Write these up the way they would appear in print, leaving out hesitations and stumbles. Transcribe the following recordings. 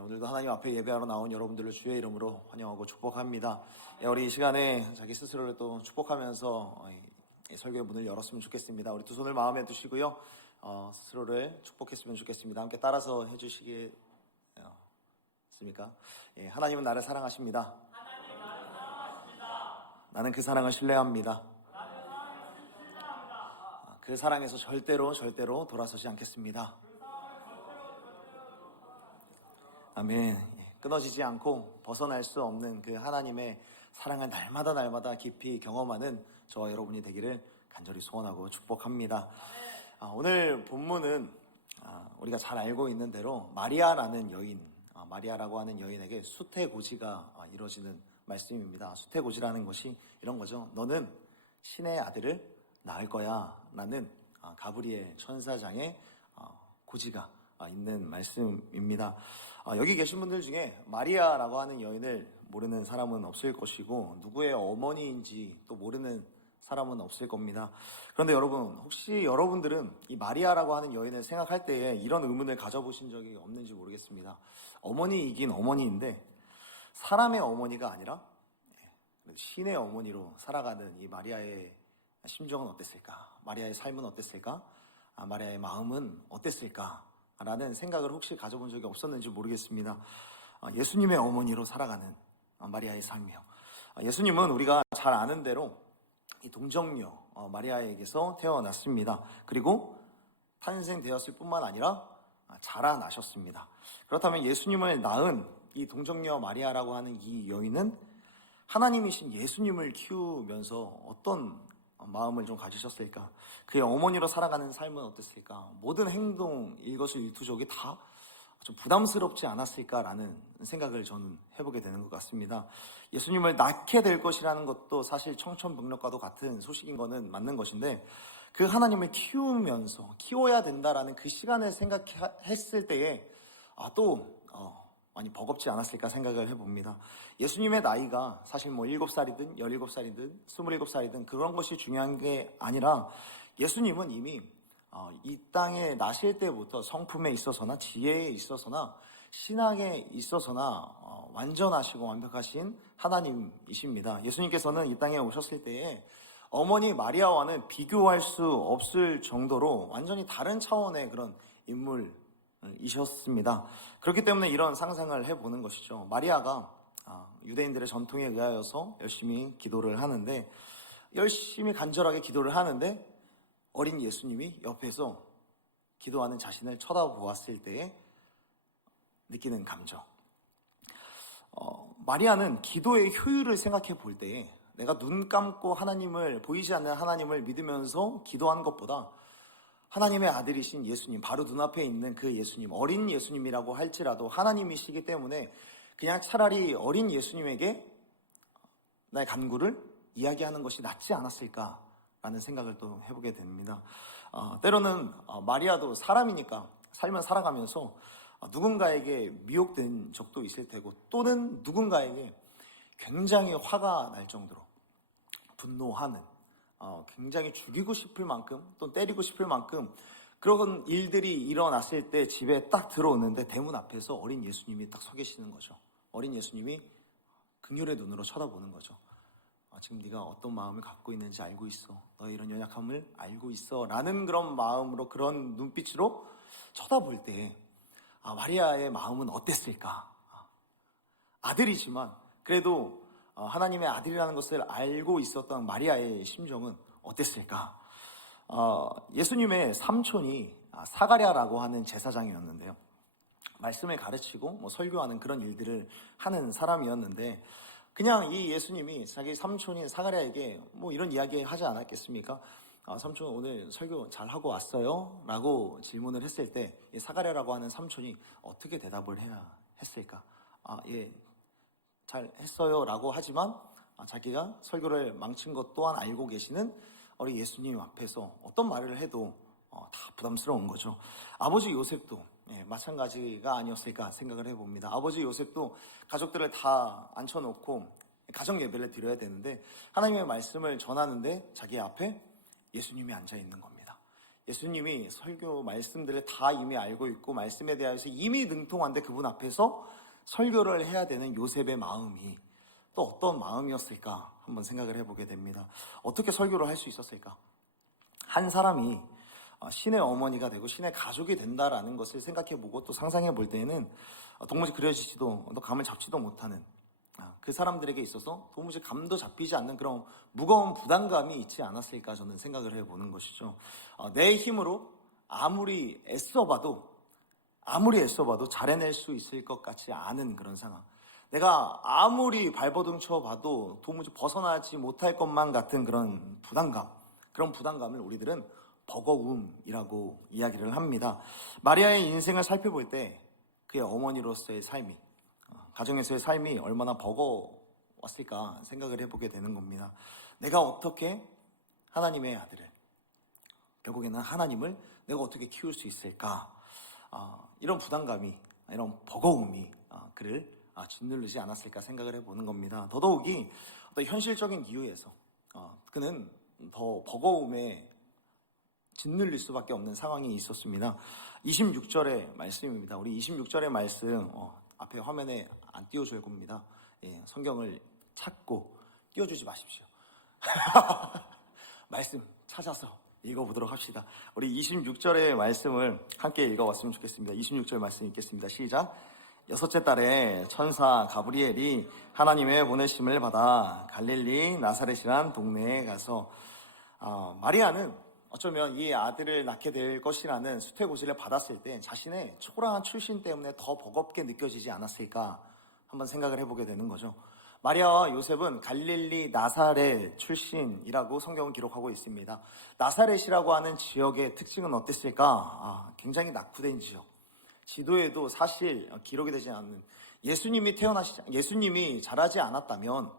오늘도 하나님 앞에 예배하러 나온 여러분들을 주의 이름으로 환영하고 축복합니다. 우리 이 시간에 자기 스스로를 또 축복하면서 설교의 문을 열었으면 좋겠습니다. 우리 두 손을 마음에 두시고요. 스스로를 축복했으면 좋겠습니다. 함께 따라서 해주시겠습니까? 하나님은 나를 사랑하십니다. 나는 그 사랑을 신뢰합니다. 그 사랑에서 절대로 돌아서지 않겠습니다. 아멘. 끊어지지 않고 벗어날 수 없는 그 하나님의 사랑을 날마다 깊이 경험하는 저와 여러분이 되기를 간절히 소원하고 축복합니다. 오늘 본문은 우리가 잘 알고 있는 대로 마리아라는 여인, 마리아라고 하는 여인에게 수태고지가 이루어지는 말씀입니다. 수태고지라는 것이 이런 거죠. 너는 신의 아들을 낳을 거야 라는 가브리엘 천사장의 고지가 있는 말씀입니다. 여기 계신 분들 중에 마리아라고 하는 여인을 모르는 사람은 없을 것이고 누구의 어머니인지 또 모르는 사람은 없을 겁니다. 그런데 여러분, 혹시 여러분들은 이 마리아라고 하는 여인을 생각할 때에 이런 의문을 가져보신 적이 없는지 모르겠습니다. 어머니이긴 어머니인데 사람의 어머니가 아니라 신의 어머니로 살아가는 이 마리아의 심정은 어땠을까? 마리아의 삶은 어땠을까? 마리아의 마음은 어땠을까? 라는 생각을 혹시 가져본 적이 없었는지 모르겠습니다. 예수님의 어머니로 살아가는 마리아의 삶이요. 예수님은 우리가 잘 아는 대로 이 동정녀 마리아에게서 태어났습니다. 그리고 탄생되었을 뿐만 아니라 자라나셨습니다. 그렇다면 예수님을 낳은 이 동정녀 마리아라고 하는 이 여인은 하나님이신 예수님을 키우면서 어떤 마음을 좀 가지셨을까? 그의 어머니로 살아가는 삶은 어땠을까? 모든 행동, 일거수일투족이 다 좀 부담스럽지 않았을까라는 생각을 저는 해보게 되는 것 같습니다. 예수님을 낳게 될 것이라는 것도 사실 청천벽력과도 같은 소식인 거는 맞는 것인데 그 하나님을 키우면서 키워야 된다라는 그 시간을 생각했을 때에 많이 버겁지 않았을까 생각을 해봅니다. 예수님의 나이가 사실 7살이든 17살이든 27살이든 그런 것이 중요한 게 아니라 예수님은 이미 이 땅에 나실 때부터 성품에 있어서나 지혜에 있어서나 신앙에 있어서나 완전하시고 완벽하신 하나님이십니다. 예수님께서는 이 땅에 오셨을 때에 어머니 마리아와는 비교할 수 없을 정도로 완전히 다른 차원의 그런 인물이셨습니다. 그렇기 때문에 이런 상상을 해보는 것이죠. 마리아가 유대인들의 전통에 의하여서 열심히 기도를 하는데 열심히 간절하게 기도를 하는데 어린 예수님이 옆에서 기도하는 자신을 쳐다보았을 때에 느끼는 감정. 마리아는 기도의 효율을 생각해 볼 때에 내가 눈 감고 보이지 않는 하나님을 믿으면서 기도하는 것보다 하나님의 아들이신 예수님, 바로 눈앞에 있는 그 예수님, 어린 예수님이라고 할지라도 하나님이시기 때문에 그냥 차라리 어린 예수님에게 나의 간구를 이야기하는 것이 낫지 않았을까라는 생각을 또 해보게 됩니다. 때로는 마리아도 사람이니까 삶을 살아가면서 누군가에게 미혹된 적도 있을 테고 또는 누군가에게 굉장히 화가 날 정도로 분노하는 굉장히 죽이고 싶을 만큼 또 때리고 싶을 만큼 그런 일들이 일어났을 때 집에 딱 들어오는데 대문 앞에서 어린 예수님이 딱 서 계시는 거죠. 어린 예수님이 긍휼의 눈으로 쳐다보는 거죠. 지금 네가 어떤 마음을 갖고 있는지 알고 있어. 너의 이런 연약함을 알고 있어. 라는 그런 마음으로 그런 눈빛으로 쳐다볼 때 마리아의 마음은 어땠을까? 아들이지만 그래도 하나님의 아들이라는 것을 알고 있었던 마리아의 심정은 어땠을까? 예수님의 삼촌이 사가랴라고 하는 제사장이었는데요. 말씀을 가르치고 설교하는 그런 일들을 하는 사람이었는데 그냥 이 예수님이 자기 삼촌인 사가랴에게 이런 이야기 하지 않았겠습니까? 삼촌 오늘 설교 잘하고 왔어요? 라고 질문을 했을 때 사가랴라고 하는 삼촌이 어떻게 대답을 해야 했을까? 예, 잘 했어요 라고 하지만 자기가 설교를 망친 것 또한 알고 계시는 어린 예수님 앞에서 어떤 말을 해도 다 부담스러운 거죠. 아버지 요셉도 마찬가지가 아니었을까 생각을 해봅니다. 아버지 요셉도 가족들을 다 앉혀놓고 가정 예배를 드려야 되는데 하나님의 말씀을 전하는데 자기 앞에 예수님이 앉아있는 겁니다. 예수님이 설교 말씀들을 다 이미 알고 있고 말씀에 대해서 이미 능통한데 그분 앞에서 설교를 해야 되는 요셉의 마음이 또 어떤 마음이었을까 한번 생각을 해보게 됩니다. 어떻게 설교를 할 수 있었을까? 한 사람이 신의 어머니가 되고 신의 가족이 된다라는 것을 생각해보고 또 상상해볼 때에는 도무지 그려지지도 또 감을 잡지도 못하는 그 사람들에게 있어서 도무지 감도 잡히지 않는 그런 무거운 부담감이 있지 않았을까 저는 생각을 해보는 것이죠. 내 힘으로 아무리 애써봐도 잘해낼 수 있을 것 같지 않은 그런 상황. 내가 아무리 발버둥 쳐봐도 도무지 벗어나지 못할 것만 같은 그런 부담감을 우리들은 버거움이라고 이야기를 합니다. 마리아의 인생을 살펴볼 때 그의 어머니로서의 삶이, 가정에서의 삶이 얼마나 버거웠을까 생각을 해보게 되는 겁니다. 내가 어떻게 하나님의 아들을, 결국에는 하나님을 내가 어떻게 키울 수 있을까? 이런 부담감이, 이런 버거움이 그를 짓누르지 않았을까 생각을 해보는 겁니다. 더더욱이 어떤 현실적인 이유에서 그는 더 버거움에 짓눌릴 수밖에 없는 상황이 있었습니다. 26절의 말씀입니다. 우리 26절의 말씀 앞에 화면에 안 띄워줄 겁니다. 예, 성경을 찾고 띄워주지 마십시오. 말씀 찾아서 읽어보도록 합시다. 우리 26절의 말씀을 함께 읽어봤으면 좋겠습니다. 26절 말씀 읽겠습니다. 시작. 여섯째 달에 천사 가브리엘이 하나님의 보내심을 받아 갈릴리 나사렛이란 동네에 가서 마리아는 어쩌면 이 아들을 낳게 될 것이라는 수태고지를 받았을 때 자신의 초라한 출신 때문에 더 버겁게 느껴지지 않았을까 한번 생각을 해보게 되는 거죠. 마리아와 요셉은 갈릴리 나사렛 출신이라고 성경은 기록하고 있습니다. 나사렛이라고 하는 지역의 특징은 어땠을까? 굉장히 낙후된 지역. 지도에도 사실 기록이 되지 않는, 예수님이 자라지 않았다면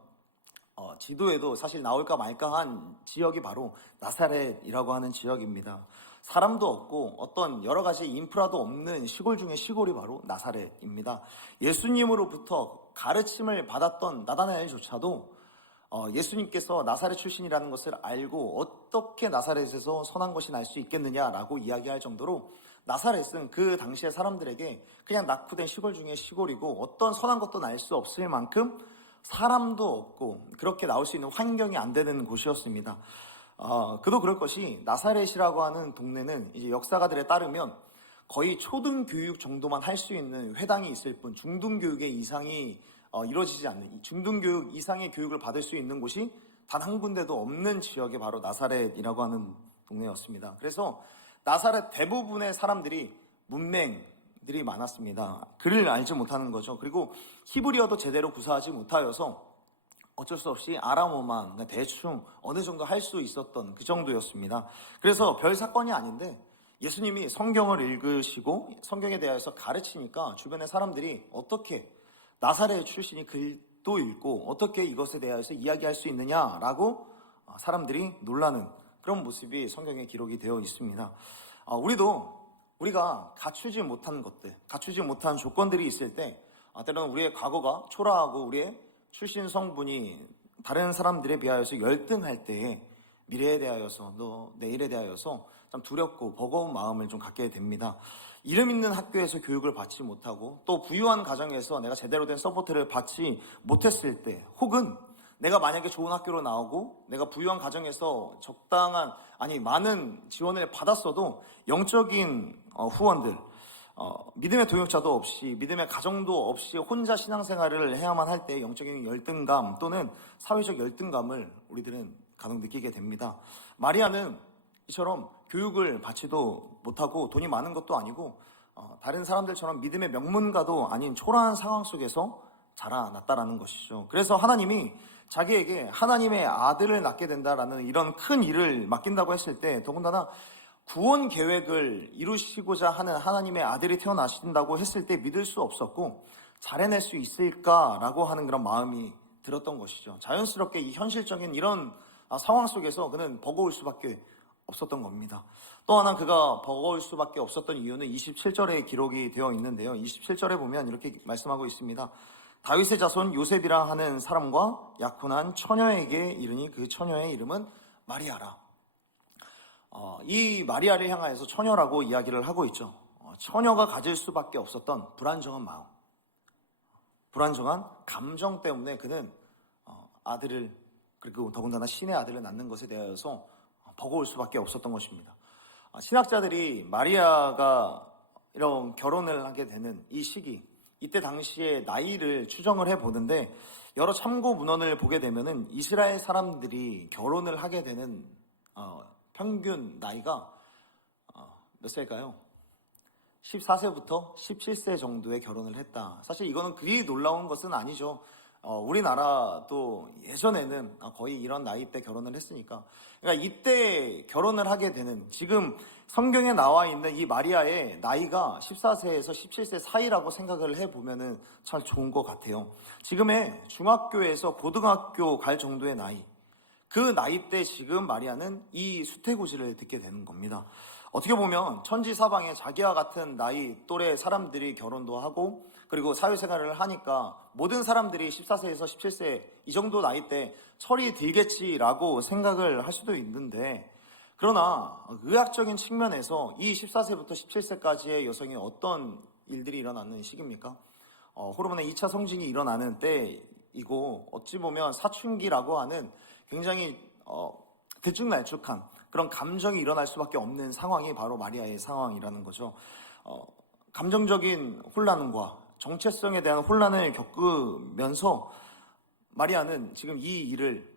지도에도 사실 나올까 말까한 지역이 바로 나사렛이라고 하는 지역입니다. 사람도 없고 어떤 여러 가지 인프라도 없는 시골 중에 시골이 바로 나사렛입니다. 예수님으로부터 가르침을 받았던 나다나엘조차도 예수님께서 나사렛 출신이라는 것을 알고 어떻게 나사렛에서 선한 것이 날 수 있겠느냐라고 이야기할 정도로 나사렛은 그 당시의 사람들에게 그냥 낙후된 시골 중에 시골이고 어떤 선한 것도 날 수 없을 만큼 사람도 없고 그렇게 나올 수 있는 환경이 안 되는 곳이었습니다. 그도 그럴 것이 나사렛이라고 하는 동네는 이제 역사가들에 따르면 거의 초등교육 정도만 할 수 있는 회당이 있을 뿐 중등교육의 이상이 이루어지지 않는, 중등교육 이상의 교육을 받을 수 있는 곳이 단 한 군데도 없는 지역이 바로 나사렛이라고 하는 동네였습니다. 그래서 나사렛 대부분의 사람들이 문맹들이 많았습니다. 글을 알지 못하는 거죠. 그리고 히브리어도 제대로 구사하지 못하여서 어쩔 수 없이 아람어만 대충 어느 정도 할 수 있었던 그 정도였습니다. 그래서 별 사건이 아닌데 예수님이 성경을 읽으시고 성경에 대해서 가르치니까 주변의 사람들이 어떻게 나사렛 출신이 글도 읽고 어떻게 이것에 대해서 이야기할 수 있느냐라고 사람들이 놀라는 그런 모습이 성경에 기록이 되어 있습니다. 우리가 갖추지 못한 것들, 갖추지 못한 조건들이 있을 때 때로는 우리의 과거가 초라하고 우리의 출신 성분이 다른 사람들에 비하여서 열등할 때에 미래에 대하여서 또 내일에 대하여서 참 두렵고 버거운 마음을 좀 갖게 됩니다. 이름 있는 학교에서 교육을 받지 못하고 또 부유한 가정에서 내가 제대로 된 서포트를 받지 못했을 때, 혹은 내가 만약에 좋은 학교로 나오고 내가 부유한 가정에서 많은 지원을 받았어도 영적인 후원들, 믿음의 동역자도 없이 믿음의 가정도 없이 혼자 신앙생활을 해야만 할 때 영적인 열등감 또는 사회적 열등감을 우리들은 간혹 느끼게 됩니다. 마리아는 이처럼 교육을 받지도 못하고 돈이 많은 것도 아니고 다른 사람들처럼 믿음의 명문가도 아닌 초라한 상황 속에서 자라났다라는 것이죠. 그래서 하나님이 자기에게 하나님의 아들을 낳게 된다라는 이런 큰 일을 맡긴다고 했을 때 더군다나 구원 계획을 이루시고자 하는 하나님의 아들이 태어나신다고 했을 때 믿을 수 없었고 잘해낼 수 있을까라고 하는 그런 마음이 들었던 것이죠. 자연스럽게 이 현실적인 이런 상황 속에서 그는 버거울 수밖에 없었던 겁니다. 또 하나 그가 버거울 수밖에 없었던 이유는 27절에 기록이 되어 있는데요. 27절에 보면 이렇게 말씀하고 있습니다. 다윗의 자손 요셉이라 하는 사람과 약혼한 처녀에게 이르니 그 처녀의 이름은 마리아라. 이 마리아를 향하여서 처녀라고 이야기를 하고 있죠. 처녀가 가질 수밖에 없었던 불안정한 마음, 불안정한 감정 때문에 그는 아들을, 그리고 더군다나 신의 아들을 낳는 것에 대하여서 버거울 수밖에 없었던 것입니다. 신학자들이 마리아가 이런 결혼을 하게 되는 이 시기, 이때 당시의 나이를 추정을 해보는데, 여러 참고 문헌을 보게 되면은 이스라엘 사람들이 결혼을 하게 되는 평균 나이가 몇 살일까요? 14세부터 17세 정도의 결혼을 했다. 사실 이거는 그리 놀라운 것은 아니죠. 우리나라도 예전에는 거의 이런 나이 때 결혼을 했으니까. 그러니까 이때 결혼을 하게 되는, 지금 성경에 나와 있는 이 마리아의 나이가 14세에서 17세 사이라고 생각을 해보면은 참 좋은 것 같아요. 지금의 중학교에서 고등학교 갈 정도의 나이, 그 나이 때 지금 마리아는 이 수태고지를 듣게 되는 겁니다. 어떻게 보면 천지사방에 자기와 같은 나이 또래 사람들이 결혼도 하고, 그리고 사회생활을 하니까 모든 사람들이 14세에서 17세 이 정도 나이 때 철이 들겠지라고 생각을 할 수도 있는데, 그러나 의학적인 측면에서 이 14세부터 17세까지의 여성이 어떤 일들이 일어나는 시기입니까? 호르몬의 2차 성징이 일어나는 때이고, 어찌 보면 사춘기라고 하는 굉장히 들쭉날쭉한 그런 감정이 일어날 수밖에 없는 상황이 바로 마리아의 상황이라는 거죠. 감정적인 혼란과 정체성에 대한 혼란을 겪으면서 마리아는 지금 이 일을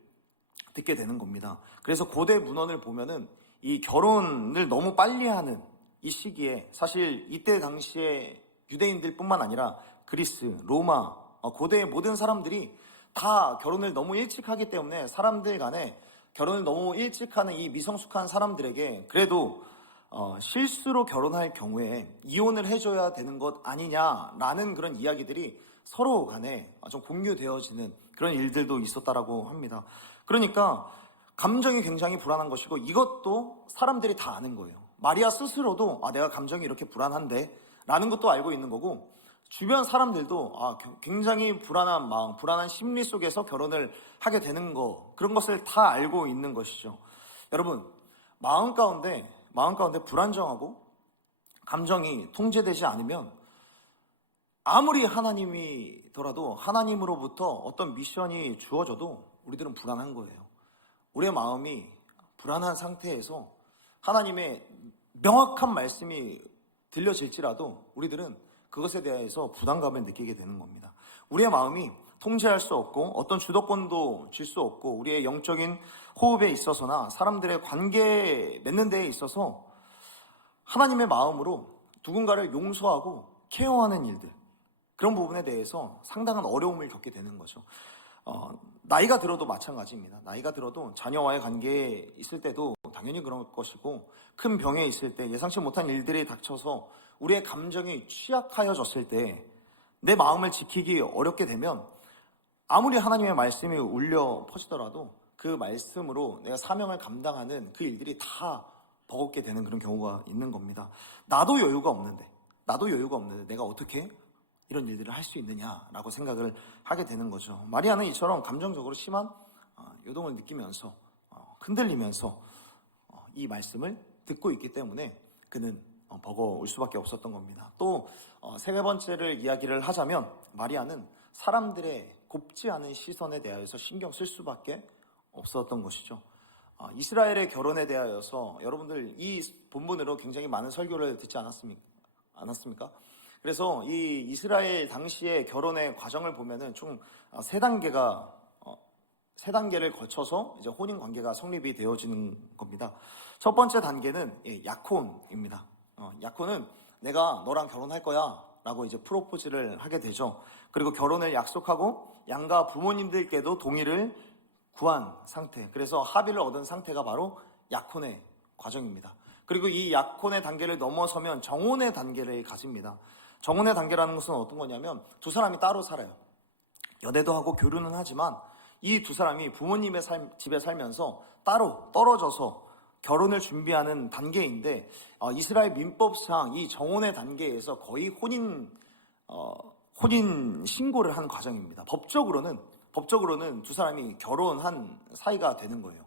듣게 되는 겁니다. 그래서 고대 문헌을 보면은 이 결혼을 너무 빨리 하는 이 시기에, 사실 이때 당시에 유대인들뿐만 아니라 그리스, 로마, 고대의 모든 사람들이 다 결혼을 너무 일찍 하기 때문에 사람들 간에 결혼을 너무 일찍 하는 이 미성숙한 사람들에게 그래도 실수로 결혼할 경우에 이혼을 해줘야 되는 것 아니냐라는 그런 이야기들이 서로 간에 좀 공유되어지는 그런 일들도 있었다라고 합니다. 그러니까 감정이 굉장히 불안한 것이고, 이것도 사람들이 다 아는 거예요. 마리아 스스로도 내가 감정이 이렇게 불안한데 라는 것도 알고 있는 거고, 주변 사람들도 굉장히 불안한 마음, 불안한 심리 속에서 결혼을 하게 되는 거, 그런 것을 다 알고 있는 것이죠. 여러분, 마음 가운데 불안정하고 감정이 통제되지 않으면 아무리 하나님이더라도, 하나님으로부터 어떤 미션이 주어져도 우리들은 불안한 거예요. 우리의 마음이 불안한 상태에서 하나님의 명확한 말씀이 들려질지라도 우리들은 그것에 대해서 부담감을 느끼게 되는 겁니다. 우리의 마음이 통제할 수 없고 어떤 주도권도 줄 수 없고, 우리의 영적인 호흡에 있어서나 사람들의 관계 맺는 데에 있어서 하나님의 마음으로 누군가를 용서하고 케어하는 일들, 그런 부분에 대해서 상당한 어려움을 겪게 되는 거죠. 나이가 들어도 마찬가지입니다. 나이가 들어도 자녀와의 관계에 있을 때도 당연히 그럴 것이고, 큰 병에 있을 때, 예상치 못한 일들이 닥쳐서 우리의 감정이 취약하여졌을 때 내 마음을 지키기 어렵게 되면 아무리 하나님의 말씀이 울려 퍼지더라도 그 말씀으로 내가 사명을 감당하는 그 일들이 다 버겁게 되는 그런 경우가 있는 겁니다. 나도 여유가 없는데 내가 어떻게 이런 일들을 할 수 있느냐라고 생각을 하게 되는 거죠. 마리아는 이처럼 감정적으로 심한 요동을 느끼면서 흔들리면서 이 말씀을 듣고 있기 때문에 그는 버거울 수밖에 없었던 겁니다. 또 세 번째를 이야기를 하자면, 마리아는 사람들의 곱지 않은 시선에 대하여서 신경 쓸 수밖에 없었던 것이죠. 이스라엘의 결혼에 대하여서 여러분들 이 본문으로 굉장히 많은 설교를 듣지 않았습니까? 그래서 이 이스라엘 당시의 결혼의 과정을 보면은 총 세 단계를 거쳐서 이제 혼인 관계가 성립이 되어지는 겁니다. 첫 번째 단계는 약혼입니다. 약혼은 내가 너랑 결혼할 거야 라고 이제 프로포즈를 하게 되죠. 그리고 결혼을 약속하고 양가 부모님들께도 동의를 구한 상태, 그래서 합의를 얻은 상태가 바로 약혼의 과정입니다. 그리고 이 약혼의 단계를 넘어서면 정혼의 단계를 가집니다. 정혼의 단계라는 것은 어떤 거냐면, 두 사람이 따로 살아요. 연애도 하고 교류는 하지만 이 두 사람이 부모님의 집에 살면서 따로 떨어져서 결혼을 준비하는 단계인데, 이스라엘 민법상 이 정혼의 단계에서 거의 혼인 신고를 한 과정입니다. 법적으로는 두 사람이 결혼한 사이가 되는 거예요.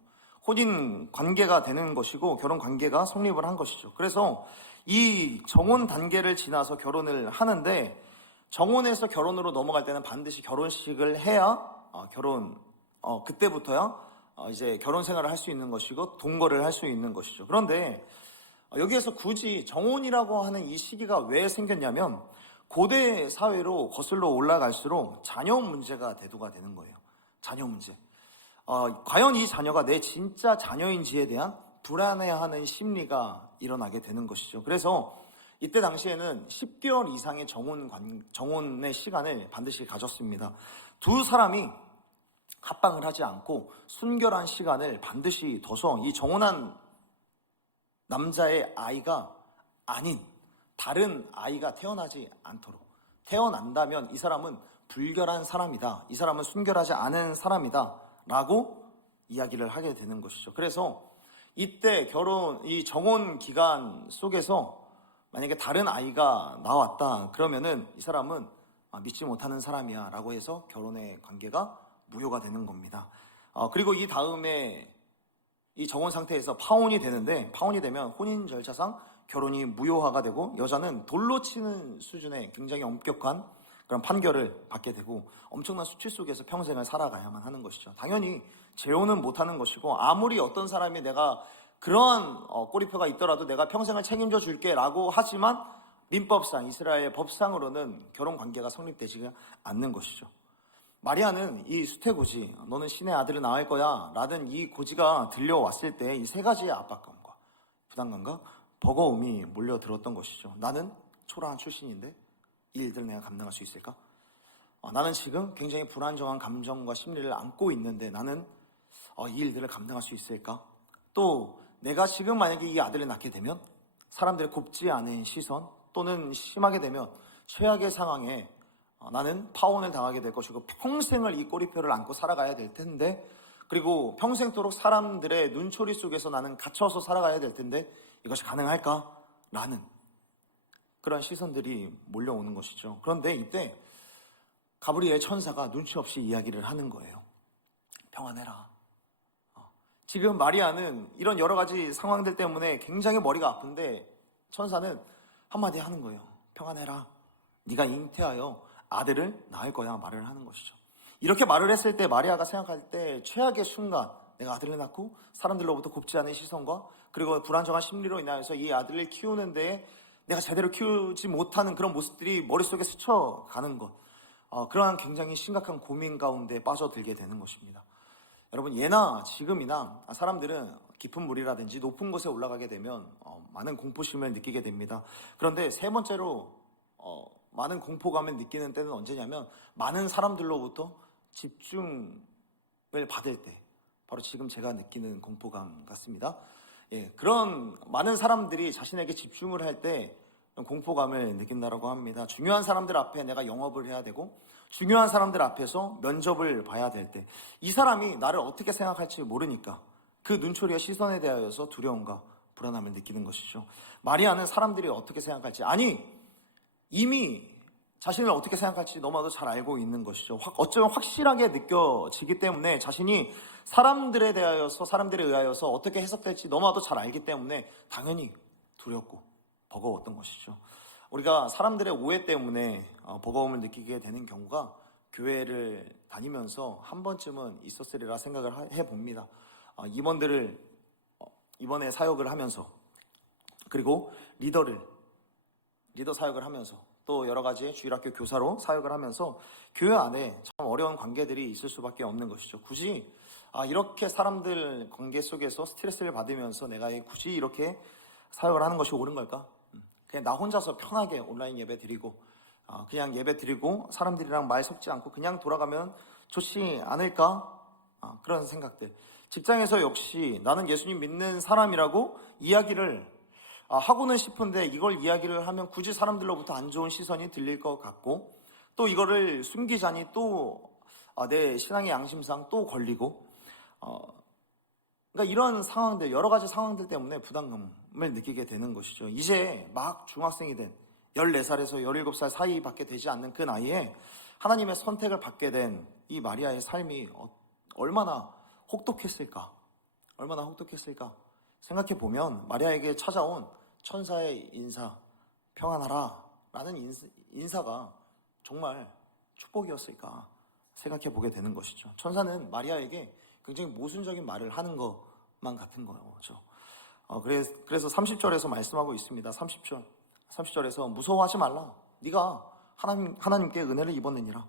혼인 관계가 되는 것이고 결혼 관계가 성립을 한 것이죠. 그래서 이 정혼 단계를 지나서 결혼을 하는데 정혼에서 결혼으로 넘어갈 때는 반드시 결혼식을 해야 그때부터야 이제 결혼 생활을 할 수 있는 것이고 동거를 할 수 있는 것이죠. 그런데 여기에서 굳이 정혼이라고 하는 이 시기가 왜 생겼냐면 고대 사회로 거슬러 올라갈수록 자녀 문제가 대두가 되는 거예요. 자녀 문제. 과연 이 자녀가 내 진짜 자녀인지에 대한 불안해하는 심리가 일어나게 되는 것이죠. 그래서 이때 당시에는 10개월 이상의 정혼의 시간을 반드시 가졌습니다. 두 사람이 합방을 하지 않고 순결한 시간을 반드시 둬서 이 정혼한 남자의 아이가 아닌 다른 아이가 태어나지 않도록, 태어난다면 이 사람은 불결한 사람이다, 이 사람은 순결하지 않은 사람이다 라고 이야기를 하게 되는 것이죠. 그래서 이때 이 정혼 기간 속에서 만약에 다른 아이가 나왔다 그러면은 이 사람은 믿지 못하는 사람이야 라고 해서 결혼의 관계가 무효가 되는 겁니다. 그리고 이 다음에 이 정혼 상태에서 파혼이 되는데, 파혼이 되면 혼인 절차상 결혼이 무효화가 되고 여자는 돌로 치는 수준의 굉장히 엄격한 그런 판결을 받게 되고 엄청난 수치 속에서 평생을 살아가야만 하는 것이죠. 당연히 재혼은 못하는 것이고 아무리 어떤 사람이 내가 그러한 꼬리표가 있더라도 내가 평생을 책임져 줄게 라고 하지만 민법상, 이스라엘 법상으로는 결혼 관계가 성립되지 않는 것이죠. 마리아는 이 수태고지, 너는 신의 아들을 낳을 거야 라는 이 고지가 들려왔을 때 이 세 가지의 압박감과 부담감과 버거움이 몰려들었던 것이죠. 나는 초라한 출신인데 이 일들을 내가 감당할 수 있을까? 나는 지금 굉장히 불안정한 감정과 심리를 안고 있는데 나는 이 일들을 감당할 수 있을까? 또 내가 지금 만약에 이 아들을 낳게 되면 사람들의 곱지 않은 시선 또는 심하게 되면 최악의 상황에 나는 파혼을 당하게 될 것이고 평생을 이 꼬리표를 안고 살아가야 될 텐데, 그리고 평생토록 사람들의 눈초리 속에서 나는 갇혀서 살아가야 될 텐데 이것이 가능할까? 라는 그런 시선들이 몰려오는 것이죠. 그런데 이때 가브리엘 천사가 눈치 없이 이야기를 하는 거예요. 평안해라. 지금 마리아는 이런 여러 가지 상황들 때문에 굉장히 머리가 아픈데 천사는 한마디 하는 거예요. 평안해라. 네가 잉태하여 아들을 낳을 거야 말을 하는 것이죠. 이렇게 말을 했을 때 마리아가 생각할 때 최악의 순간, 내가 아들을 낳고 사람들로부터 곱지 않은 시선과 그리고 불안정한 심리로 인하여서 이 아들을 키우는데 내가 제대로 키우지 못하는 그런 모습들이 머릿속에 스쳐가는 것, 그러한 굉장히 심각한 고민 가운데 빠져들게 되는 것입니다. 여러분, 예나 지금이나 사람들은 깊은 물이라든지 높은 곳에 올라가게 되면 많은 공포심을 느끼게 됩니다. 그런데 세 번째로 많은 공포감을 느끼는 때는 언제냐면 많은 사람들로부터 집중을 받을 때, 바로 지금 제가 느끼는 공포감 같습니다. 그런 많은 사람들이 자신에게 집중을 할 때 공포감을 느낀다고 합니다. 중요한 사람들 앞에 내가 영업을 해야 되고 중요한 사람들 앞에서 면접을 봐야 될 때 이 사람이 나를 어떻게 생각할지 모르니까 그 눈초리와 시선에 대하여서 두려움과 불안함을 느끼는 것이죠. 마리아는 사람들이 어떻게 생각할지, 아니 이미 자신을 어떻게 생각할지 너무나도 잘 알고 있는 것이죠. 어쩌면 확실하게 느껴지기 때문에 자신이 사람들에 의하여서 어떻게 해석될지 너무나도 잘 알기 때문에 당연히 두렵고 버거웠던 것이죠. 우리가 사람들의 오해 때문에 버거움을 느끼게 되는 경우가 교회를 다니면서 한 번쯤은 있었으리라 생각을 해봅니다. 이번에 사역을 하면서, 그리고 리더 사역을 하면서, 또 여러 가지 주일학교 교사로 사역을 하면서 교회 안에 참 어려운 관계들이 있을 수밖에 없는 것이죠. 굳이 이렇게 사람들 관계 속에서 스트레스를 받으면서 내가 굳이 이렇게 사역을 하는 것이 옳은 걸까? 그냥 나 혼자서 편하게 온라인 예배 드리고 그냥 예배 드리고 사람들이랑 말 섞지 않고 그냥 돌아가면 좋지 않을까? 그런 생각들. 직장에서 역시 나는 예수님 믿는 사람이라고 이야기를 하고는 싶은데 이걸 이야기를 하면 굳이 사람들로부터 안 좋은 시선이 들릴 것 같고, 또 이거를 숨기자니 또 내 신앙의 양심상 또 걸리고, 그러니까 이런 상황들, 여러 가지 상황들 때문에 부담감을 느끼게 되는 것이죠. 이제 막 중학생이 된 14살에서 17살 사이밖에 되지 않는 그 나이에 하나님의 선택을 받게 된 이 마리아의 삶이 얼마나 혹독했을까? 얼마나 혹독했을까 생각해 보면 마리아에게 찾아온 천사의 인사, 평안하라 라는 인사가 정말 축복이었을까 생각해 보게 되는 것이죠. 천사는 마리아에게 굉장히 모순적인 말을 하는 것만 같은 거죠. 그래서 30절에서 말씀하고 있습니다. 30절에서 무서워하지 말라. 네가 하나님께 은혜를 입었느니라.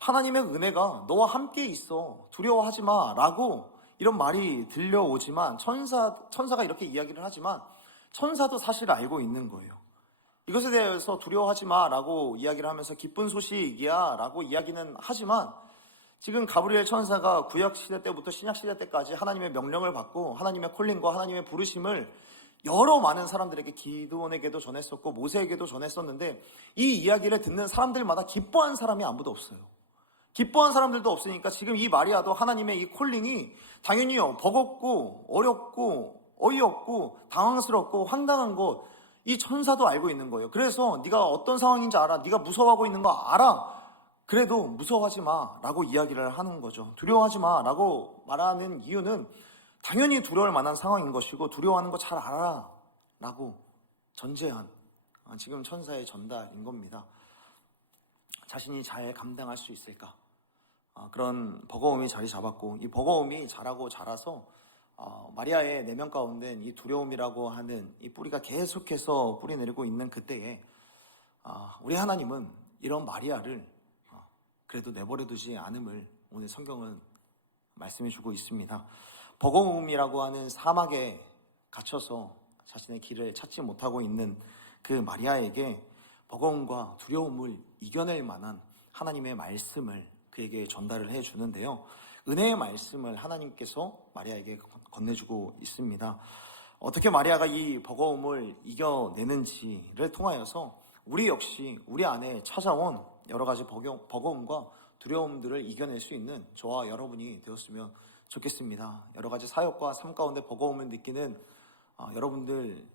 하나님의 은혜가 너와 함께 있어. 두려워하지 마 라고 이런 말이 들려오지만 천사가 이렇게 이야기를 하지만 천사도 사실 알고 있는 거예요. 이것에 대해서 두려워하지 마 라고 이야기를 하면서 기쁜 소식이야 라고 이야기는 하지만 지금 가브리엘 천사가 구약시대 때부터 신약시대 때까지 하나님의 명령을 받고 하나님의 콜링과 하나님의 부르심을 여러 많은 사람들에게 기드온에게도 전했었고 모세에게도 전했었는데 이 이야기를 듣는 사람들마다 기뻐한 사람이 아무도 없어요. 기뻐한 사람들도 없으니까 지금 이 마리아도 하나님의 이 콜링이 당연히 버겁고 어렵고 어이없고 당황스럽고 황당한 것 이 천사도 알고 있는 거예요. 그래서 네가 어떤 상황인지 알아. 네가 무서워하고 있는 거 알아. 그래도 무서워하지 마 라고 이야기를 하는 거죠. 두려워하지 마 라고 말하는 이유는 당연히 두려울 만한 상황인 것이고 두려워하는 거 잘 알아 라고 전제한 지금 천사의 전달인 겁니다. 자신이 잘 감당할 수 있을까? 그런 버거움이 자리 잡았고 이 버거움이 자라서 마리아의 내면 가운데 이 두려움이라고 하는 이 뿌리가 계속해서 뿌리내리고 있는 그때에 우리 하나님은 이런 마리아를 그래도 내버려두지 않음을 오늘 성경은 말씀해주고 있습니다. 버거움이라고 하는 사막에 갇혀서 자신의 길을 찾지 못하고 있는 그 마리아에게 버거움과 두려움을 이겨낼 만한 하나님의 말씀을 그에게 전달을 해주는데요. 은혜의 말씀을 하나님께서 마리아에게 건네주고 있습니다. 어떻게 마리아가 이 버거움을 이겨내는지를 통하여서 우리 역시 우리 안에 찾아온 여러 가지 버거움과 두려움들을 이겨낼 수 있는 저와 여러분이 되었으면 좋겠습니다. 여러 가지 사역과 삶 가운데 버거움을 느끼는 여러분들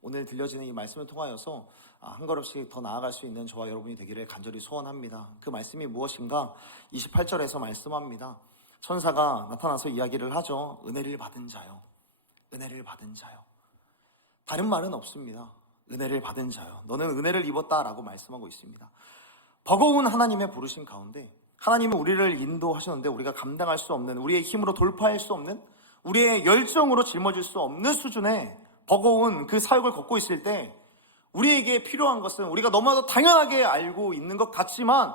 오늘 들려지는 이 말씀을 통하여서 한 걸음씩 더 나아갈 수 있는 저와 여러분이 되기를 간절히 소원합니다. 그 말씀이 무엇인가? 28절에서 말씀합니다. 천사가 나타나서 이야기를 하죠. 은혜를 받은 자요. 은혜를 받은 자요. 다른 말은 없습니다. 은혜를 받은 자요. 너는 은혜를 입었다라고 말씀하고 있습니다. 버거운 하나님의 부르심 가운데 하나님은 우리를 인도하셨는데 우리가 감당할 수 없는, 우리의 힘으로 돌파할 수 없는, 우리의 열정으로 짊어질 수 없는 수준의 버거운 그 사역을 걷고 있을 때 우리에게 필요한 것은 우리가 너무나도 당연하게 알고 있는 것 같지만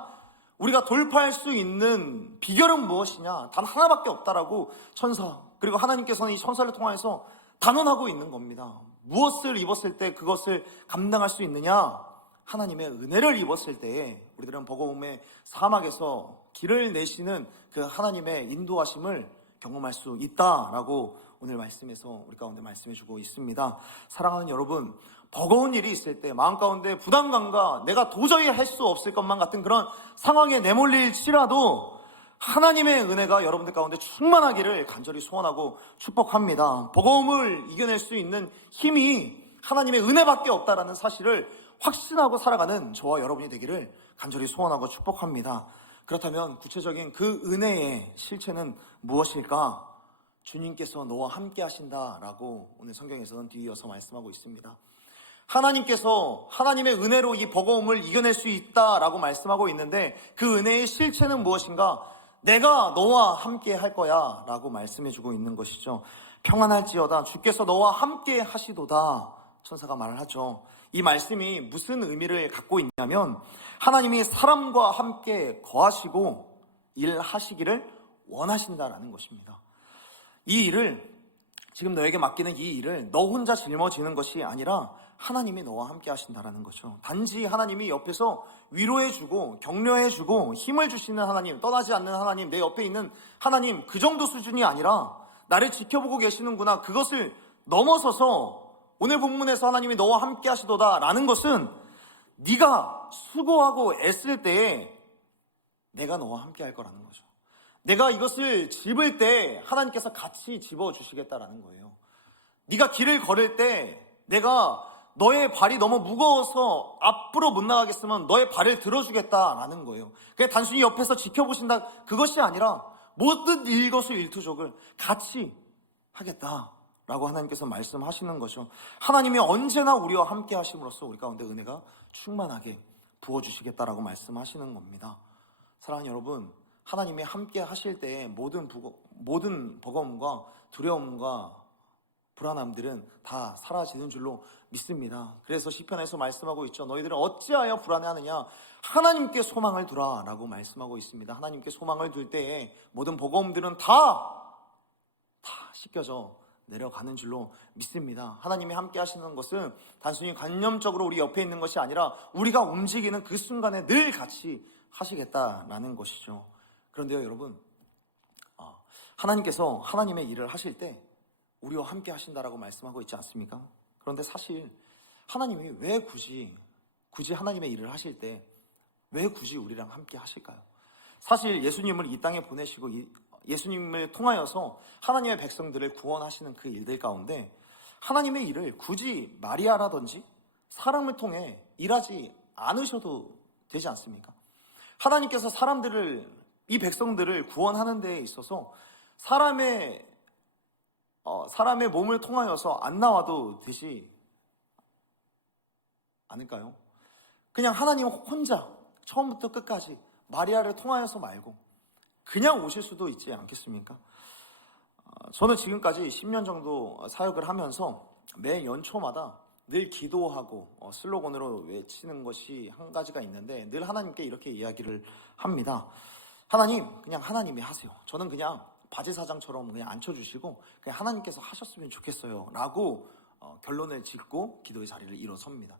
우리가 돌파할 수 있는 비결은 무엇이냐? 단 하나밖에 없다라고 천사 그리고 하나님께서는 이 천사를 통해서 단언하고 있는 겁니다. 무엇을 입었을 때 그것을 감당할 수 있느냐? 하나님의 은혜를 입었을 때에 우리들은 버거움의 사막에서 길을 내시는 그 하나님의 인도하심을 경험할 수 있다라고 오늘 말씀에서 우리 가운데 말씀해주고 있습니다. 사랑하는 여러분, 버거운 일이 있을 때 마음 가운데 부담감과 내가 도저히 할 수 없을 것만 같은 그런 상황에 내몰릴지라도 하나님의 은혜가 여러분들 가운데 충만하기를 간절히 소원하고 축복합니다. 버거움을 이겨낼 수 있는 힘이 하나님의 은혜밖에 없다라는 사실을 확신하고 살아가는 저와 여러분이 되기를 간절히 소원하고 축복합니다. 그렇다면 구체적인 그 은혜의 실체는 무엇일까? 주님께서 너와 함께 하신다라고 오늘 성경에서는 뒤이어서 말씀하고 있습니다. 하나님께서 하나님의 은혜로 이 버거움을 이겨낼 수 있다라고 말씀하고 있는데 그 은혜의 실체는 무엇인가? 내가 너와 함께 할 거야 라고 말씀해주고 있는 것이죠. 평안할지어다 주께서 너와 함께 하시도다 천사가 말을 하죠. 이 말씀이 무슨 의미를 갖고 있냐면 하나님이 사람과 함께 거하시고 일하시기를 원하신다라는 것입니다. 이 일을 지금 너에게 맡기는 이 일을 너 혼자 짊어지는 것이 아니라 하나님이 너와 함께 하신다라는 거죠. 단지 하나님이 옆에서 위로해주고 격려해주고 힘을 주시는 하나님, 떠나지 않는 하나님, 내 옆에 있는 하나님 그 정도 수준이 아니라 나를 지켜보고 계시는구나, 그것을 넘어서서 오늘 본문에서 하나님이 너와 함께 하시도다 라는 것은 네가 수고하고 애쓸 때에 내가 너와 함께 할 거라는 거죠. 내가 이것을 집을 때 하나님께서 같이 집어주시겠다라는 거예요. 네가 길을 걸을 때 내가 너의 발이 너무 무거워서 앞으로 못 나가겠으면 너의 발을 들어주겠다라는 거예요. 그냥 단순히 옆에서 지켜보신다 그것이 아니라 모든 일거수일투족을 같이 하겠다라고 하나님께서 말씀하시는 거죠. 하나님이 언제나 우리와 함께 하심으로써 우리 가운데 은혜가 충만하게 부어주시겠다라고 말씀하시는 겁니다. 사랑하는 여러분, 하나님이 함께 하실 때 모든 버거움과 두려움과 불안함들은 다 사라지는 줄로 믿습니다. 그래서 시편에서 말씀하고 있죠. 너희들은 어찌하여 불안해하느냐? 하나님께 소망을 두라 라고 말씀하고 있습니다. 하나님께 소망을 둘 때에 모든 버거움들은 다 씻겨져 내려가는 줄로 믿습니다. 하나님이 함께 하시는 것은 단순히 관념적으로 우리 옆에 있는 것이 아니라 우리가 움직이는 그 순간에 늘 같이 하시겠다라는 것이죠. 그런데요, 여러분, 하나님께서 하나님의 일을 하실 때 우리와 함께 하신다라고 말씀하고 있지 않습니까? 그런데 사실 하나님이 왜 굳이 하나님의 일을 하실 때 왜 굳이 우리랑 함께 하실까요? 사실 예수님을 이 땅에 보내시고 예수님을 통하여서 하나님의 백성들을 구원하시는 그 일들 가운데 하나님의 일을 굳이 마리아라든지 사람을 통해 일하지 않으셔도 되지 않습니까? 하나님께서 이 백성들을 구원하는 데에 있어서 사람의 몸을 통하여서 안 나와도 되지 않을까요? 그냥 하나님 혼자 처음부터 끝까지 마리아를 통하여서 말고 그냥 오실 수도 있지 않겠습니까? 저는 지금까지 10년 정도 사역을 하면서 매 연초마다 늘 기도하고 슬로건으로 외치는 것이 한 가지가 있는데 늘 하나님께 이렇게 이야기를 합니다. 하나님, 그냥 하나님이 하세요. 저는 그냥 바지사장처럼 그냥 앉혀주시고 그냥 하나님께서 하셨으면 좋겠어요 라고 결론을 짓고 기도의 자리를 일어섭니다.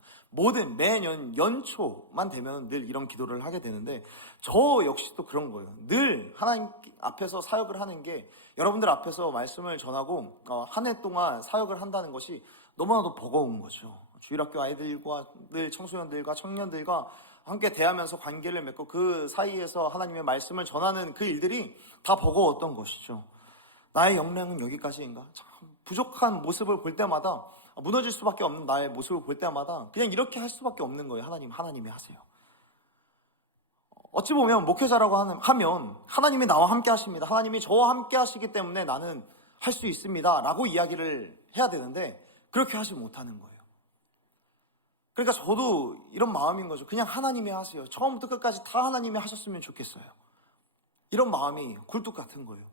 매년 연초만 되면 늘 이런 기도를 하게 되는데 저 역시도 그런 거예요. 늘 하나님 앞에서 사역을 하는 게 여러분들 앞에서 말씀을 전하고 한 해 동안 사역을 한다는 것이 너무나도 버거운 거죠. 주일학교 아이들과 늘 청소년들과 청년들과 함께 대하면서 관계를 맺고 그 사이에서 하나님의 말씀을 전하는 그 일들이 다 버거웠던 것이죠. 나의 역량은 여기까지인가? 참 부족한 모습을 볼 때마다 무너질 수밖에 없는 나의 모습을 볼 때마다 그냥 이렇게 할 수밖에 없는 거예요. 하나님이 하세요. 어찌 보면 목회자라고 하면 하나님이 나와 함께 하십니다. 하나님이 저와 함께 하시기 때문에 나는 할 수 있습니다 라고 이야기를 해야 되는데 그렇게 하지 못하는 거예요. 그러니까 저도 이런 마음인 거죠. 그냥 하나님이 하세요. 처음부터 끝까지 다 하나님이 하셨으면 좋겠어요. 이런 마음이 굴뚝 같은 거예요.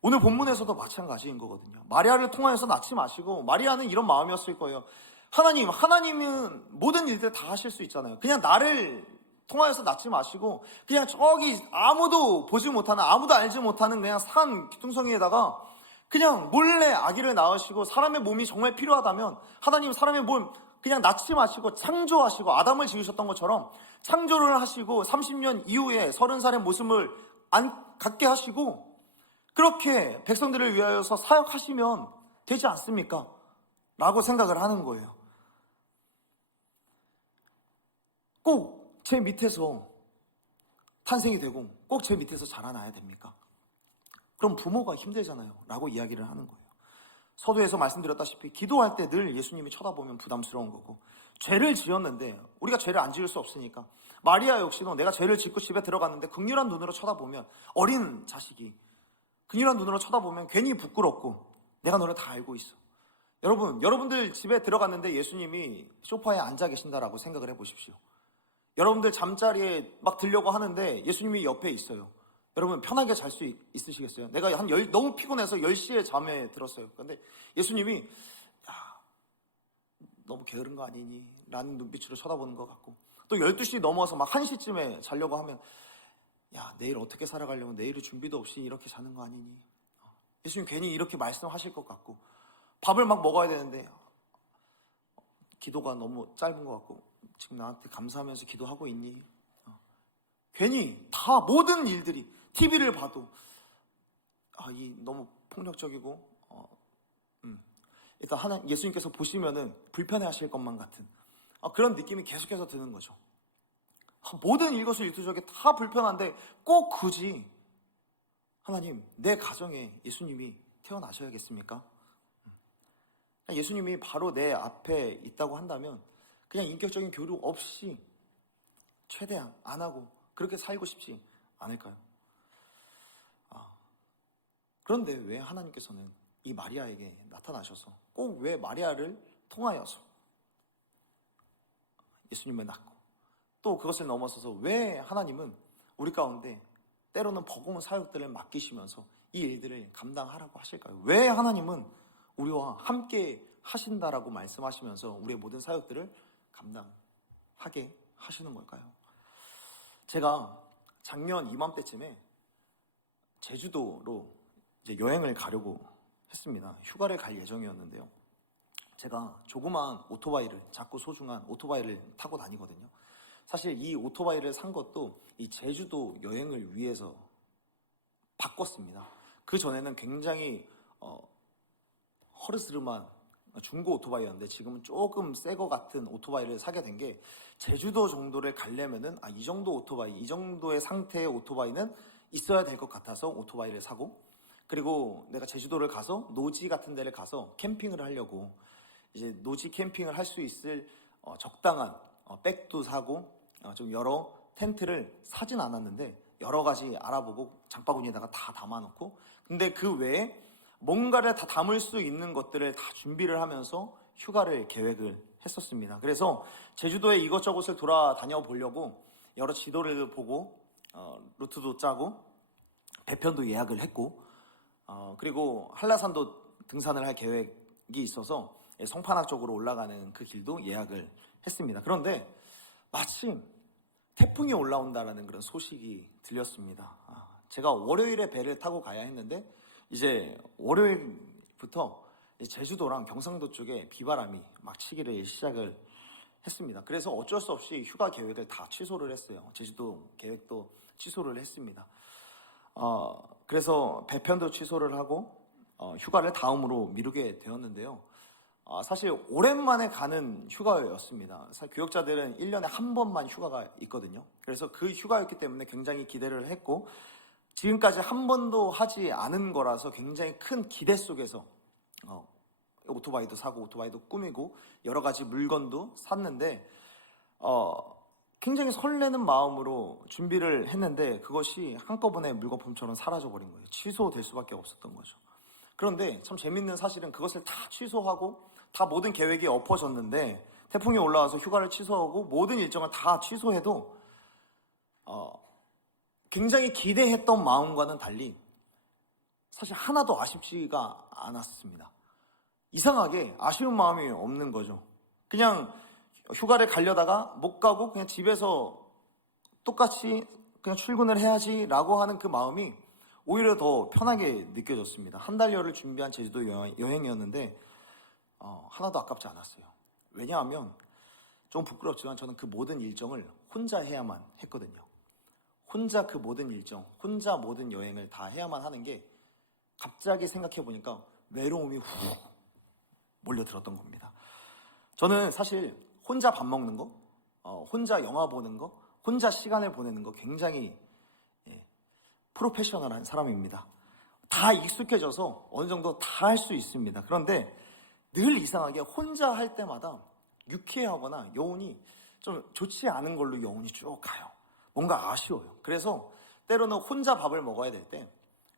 오늘 본문에서도 마찬가지인 거거든요. 마리아를 통하여서 낳지 마시고 마리아는 이런 마음이었을 거예요. 하나님은 모든 일들 다 하실 수 있잖아요. 그냥 나를 통하여서 낳지 마시고 그냥 저기 아무도 보지 못하는 아무도 알지 못하는 그냥 산 기둥성이에다가 그냥 몰래 아기를 낳으시고 사람의 몸이 정말 필요하다면 하나님 사람의 몸 그냥 낳지 마시고 창조하시고 아담을 지으셨던 것처럼 창조를 하시고 30년 이후에 30살의 모습을 갖게 하시고 그렇게 백성들을 위하여서 사역하시면 되지 않습니까? 라고 생각을 하는 거예요. 꼭 제 밑에서 탄생이 되고 꼭 제 밑에서 자라나야 됩니까? 그럼 부모가 힘들잖아요 라고 이야기를 하는 거예요. 서두에서 말씀드렸다시피 기도할 때 늘 예수님이 쳐다보면 부담스러운 거고 죄를 지었는데 우리가 죄를 안 지을 수 없으니까 마리아 역시도 내가 죄를 짓고 집에 들어갔는데 극렬한 눈으로 쳐다보면 어린 자식이 극렬한 눈으로 쳐다보면 괜히 부끄럽고 내가 너를 다 알고 있어. 여러분들 집에 들어갔는데 예수님이 소파에 앉아 계신다라고 생각을 해보십시오. 여러분들 잠자리에 막 들려고 하는데 예수님이 옆에 있어요. 여러분 편하게 잘 수 있으시겠어요? 내가 너무 피곤해서 10시에 잠에 들었어요. 그런데 예수님이 너무 게으른 거 아니니? 라는 눈빛으로 쳐다보는 것 같고 또 12시 넘어서 막 1시쯤에 자려고 하면 내일 어떻게 살아가려고 내일의 준비도 없이 이렇게 자는 거 아니니? 예수님 괜히 이렇게 말씀하실 것 같고 밥을 막 먹어야 되는데 기도가 너무 짧은 것 같고 지금 나한테 감사하면서 기도하고 있니? 괜히 다 모든 일들이 TV를 봐도 너무 폭력적이고 일단 예수님께서 보시면은 불편해하실 것만 같은 그런 느낌이 계속해서 드는 거죠. 모든 일거수일투족이 다 불편한데 꼭 굳이 하나님 내 가정에 예수님이 태어나셔야겠습니까? 예수님이 바로 내 앞에 있다고 한다면 그냥 인격적인 교류 없이 최대한 안 하고 그렇게 살고 싶지 않을까요? 그런데 왜 하나님께서는 이 마리아에게 나타나셔서 꼭 왜 마리아를 통하여서 예수님을 낳고, 또 그것을 넘어서서 왜 하나님은 우리 가운데 때로는 버거운 사역들을 맡기시면서 이 일들을 감당하라고 하실까요? 왜 하나님은 우리와 함께 하신다라고 말씀하시면서 우리의 모든 사역들을 감당하게 하시는 걸까요? 제가 작년 이맘때쯤에 제주도로 이제 여행을 가려고 했습니다. 휴가를 갈 예정이었는데요. 제가 조그만 오토바이를, 작고 소중한 오토바이를 타고 다니거든요. 사실 이 오토바이를 산 것도 이 제주도 여행을 위해서 바꿨습니다. 그 전에는 굉장히 허르스름한 중고 오토바이였는데 지금은 조금 새 거 같은 오토바이를 사게 된 게, 제주도 정도를 가려면은 이 정도 오토바이, 이 정도의 상태의 오토바이는 있어야 될 것 같아서 오토바이를 사고, 그리고 내가 제주도를 가서 노지 같은 데를 가서 캠핑을 하려고 이제 노지 캠핑을 할 수 있을 적당한 백도 사고 좀 여러 텐트를 사진 않았는데 여러 가지 알아보고 장바구니에다가 다 담아놓고, 근데 그 외에 뭔가를 다 담을 수 있는 것들을 다 준비를 하면서 휴가를 계획을 했었습니다. 그래서 제주도에 이것저것을 돌아다녀 보려고 여러 지도를 보고 루트도 짜고 배편도 예약을 했고, 그리고 한라산도 등산을 할 계획이 있어서 성판악 쪽으로 올라가는 그 길도 예약을 했습니다. 그런데 마침 태풍이 올라온다라는 그런 소식이 들렸습니다. 제가 월요일에 배를 타고 가야 했는데 이제 월요일부터 제주도랑 경상도 쪽에 비바람이 막 치기를 시작을 했습니다. 그래서 어쩔 수 없이 휴가 계획을 다 취소를 했어요. 제주도 계획도 취소를 했습니다. 그래서 배편도 취소를 하고 휴가를 다음으로 미루게 되었는데요. 사실 오랜만에 가는 휴가였습니다. 사실 교역자들은 1년에 한 번만 휴가가 있거든요. 그래서 그 휴가였기 때문에 굉장히 기대를 했고, 지금까지 한 번도 하지 않은 거라서 굉장히 큰 기대 속에서 오토바이도 사고 오토바이도 꾸미고 여러 가지 물건도 샀는데 굉장히 설레는 마음으로 준비를 했는데 그것이 한꺼번에 물거품처럼 사라져버린 거예요. 취소될 수밖에 없었던 거죠. 그런데 참 재밌는 사실은 그것을 다 취소하고 다 모든 계획이 엎어졌는데, 태풍이 올라와서 휴가를 취소하고 모든 일정을 다 취소해도 굉장히 기대했던 마음과는 달리 사실 하나도 아쉽지가 않았습니다. 이상하게 아쉬운 마음이 없는 거죠. 그냥 휴가를 가려다가 못 가고 그냥 집에서 똑같이 그냥 출근을 해야지라고 하는 그 마음이 오히려 더 편하게 느껴졌습니다. 한 달여를 준비한 제주도 여행이었는데 하나도 아깝지 않았어요. 왜냐하면 좀 부끄럽지만 저는 그 모든 일정을 혼자 해야만 했거든요. 혼자 그 모든 일정, 혼자 모든 여행을 다 해야만 하는 게 갑자기 생각해 보니까 외로움이 훅 몰려들었던 겁니다. 저는 사실 혼자 밥 먹는 거, 혼자 영화 보는 거, 혼자 시간을 보내는 거 굉장히 프로페셔널한 사람입니다. 다 익숙해져서 어느 정도 다 할 수 있습니다. 그런데 늘 이상하게 혼자 할 때마다 유쾌하거나 여운이 좀 좋지 않은 걸로 여운이 쭉 가요. 뭔가 아쉬워요. 그래서 때로는 혼자 밥을 먹어야 될 때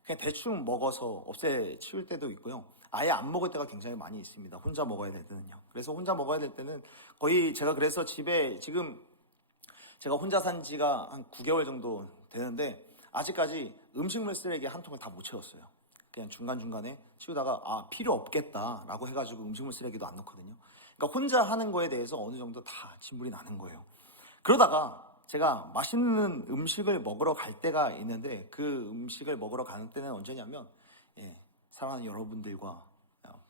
그냥 대충 먹어서 없애치울 때도 있고요. 아예 안 먹을 때가 굉장히 많이 있습니다. 혼자 먹어야 될 때는요. 그래서 혼자 먹어야 될 때는 거의 제가 그래서 집에 지금 제가 혼자 산 지가 한 9개월 정도 되는데 아직까지 음식물 쓰레기 한 통을 다 못 채웠어요. 그냥 중간중간에 치우다가 필요 없겠다라고 해가지고 음식물 쓰레기도 안 넣거든요. 그러니까 혼자 하는 거에 대해서 어느 정도 다 진물이 나는 거예요. 그러다가 제가 맛있는 음식을 먹으러 갈 때가 있는데 그 음식을 먹으러 가는 때는 언제냐면 사랑하는 여러분들과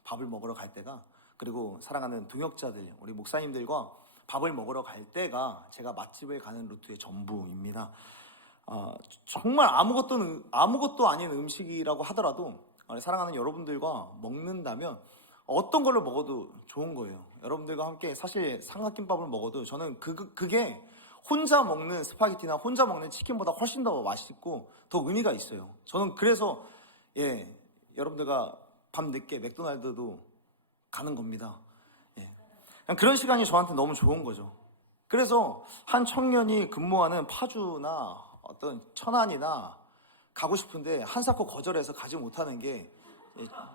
밥을 먹으러 갈 때가, 그리고 사랑하는 동역자들, 우리 목사님들과 밥을 먹으러 갈 때가 제가 맛집을 가는 루트의 전부입니다. 정말 아무것도 아닌 음식이라고 하더라도 사랑하는 여러분들과 먹는다면 어떤 걸로 먹어도 좋은 거예요. 여러분들과 함께 사실 삼각김밥을 먹어도 저는 그게 혼자 먹는 스파게티나 혼자 먹는 치킨보다 훨씬 더 맛있고 더 의미가 있어요. 저는 그래서 여러분들과 밤늦게 맥도날드도 가는 겁니다. 그런 시간이 저한테 너무 좋은 거죠. 그래서 한 청년이 근무하는 파주나 어떤 천안이나 가고 싶은데 한사코 거절해서 가지 못하는 게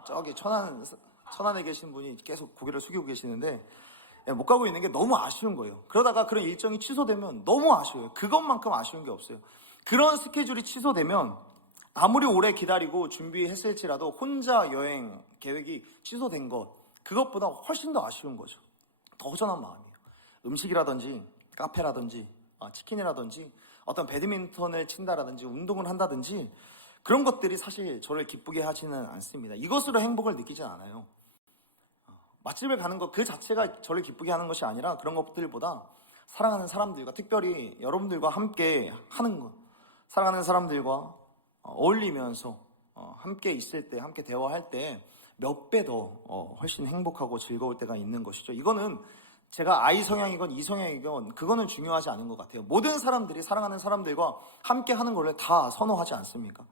저기 천안에 계신 분이 계속 고개를 숙이고 계시는데 못 가고 있는 게 너무 아쉬운 거예요. 그러다가 그런 일정이 취소되면 너무 아쉬워요. 그것만큼 아쉬운 게 없어요. 그런 스케줄이 취소되면 아무리 오래 기다리고 준비했을지라도 혼자 여행 계획이 취소된 것, 그것보다 훨씬 더 아쉬운 거죠. 더 허전한 마음이에요. 음식이라든지 카페라든지 치킨이라든지 어떤 배드민턴을 친다라든지 운동을 한다든지 그런 것들이 사실 저를 기쁘게 하지는 않습니다. 이것으로 행복을 느끼진 않아요. 맛집을 가는 것 그 자체가 저를 기쁘게 하는 것이 아니라 그런 것들보다 사랑하는 사람들과, 특별히 여러분들과 함께 하는 것, 사랑하는 사람들과 어울리면서 함께 있을 때, 함께 대화할 때 몇 배 더 훨씬 행복하고 즐거울 때가 있는 것이죠. 이거는 제가 I 성향이건 E 성향이건 그거는 중요하지 않은 것 같아요. 모든 사람들이 사랑하는 사람들과 함께 하는 걸 다 선호하지 않습니까?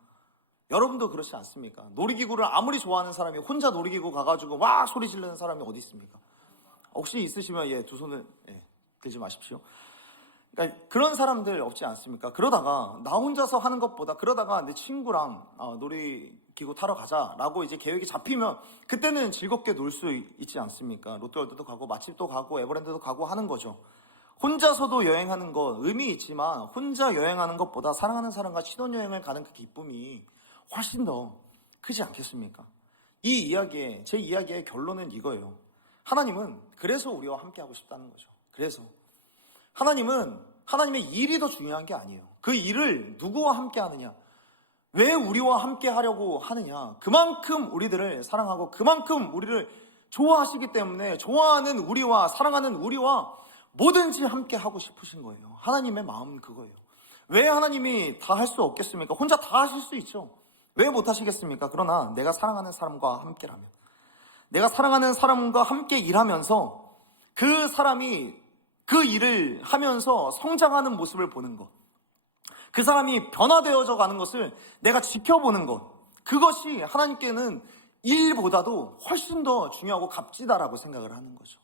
여러분도 그렇지 않습니까? 놀이기구를 아무리 좋아하는 사람이 혼자 놀이기구 가가지고 막 소리 지르는 사람이 어디 있습니까? 혹시 있으시면 두 손을 들지 마십시오. 그러니까 그런 사람들 없지 않습니까? 그러다가 나 혼자서 하는 것보다 그러다가 내 친구랑 놀이기구 타러 가자라고 이제 계획이 잡히면 그때는 즐겁게 놀 수 있지 않습니까? 롯데월드도 가고 맛집도 가고 에버랜드도 가고 하는 거죠. 혼자서도 여행하는 거 의미 있지만 혼자 여행하는 것보다 사랑하는 사람과 신혼여행을 가는 그 기쁨이 훨씬 더 크지 않겠습니까? 제 이야기의 결론은 이거예요. 하나님은 그래서 우리와 함께하고 싶다는 거죠. 그래서 하나님의 일이 더 중요한 게 아니에요. 그 일을 누구와 함께 하느냐, 왜 우리와 함께 하려고 하느냐, 그만큼 우리들을 사랑하고 그만큼 우리를 좋아하시기 때문에 좋아하는 우리와 사랑하는 우리와 뭐든지 함께 하고 싶으신 거예요. 하나님의 마음은 그거예요. 왜 하나님이 다 할 수 없겠습니까? 혼자 다 하실 수 있죠. 왜 못 하시겠습니까? 그러나 내가 사랑하는 사람과 함께라면, 내가 사랑하는 사람과 함께 일하면서 그 사람이 그 일을 하면서 성장하는 모습을 보는 것, 그 사람이 변화되어져 가는 것을 내가 지켜보는 것, 그것이 하나님께는 일보다도 훨씬 더 중요하고 값지다라고 생각을 하는 거죠.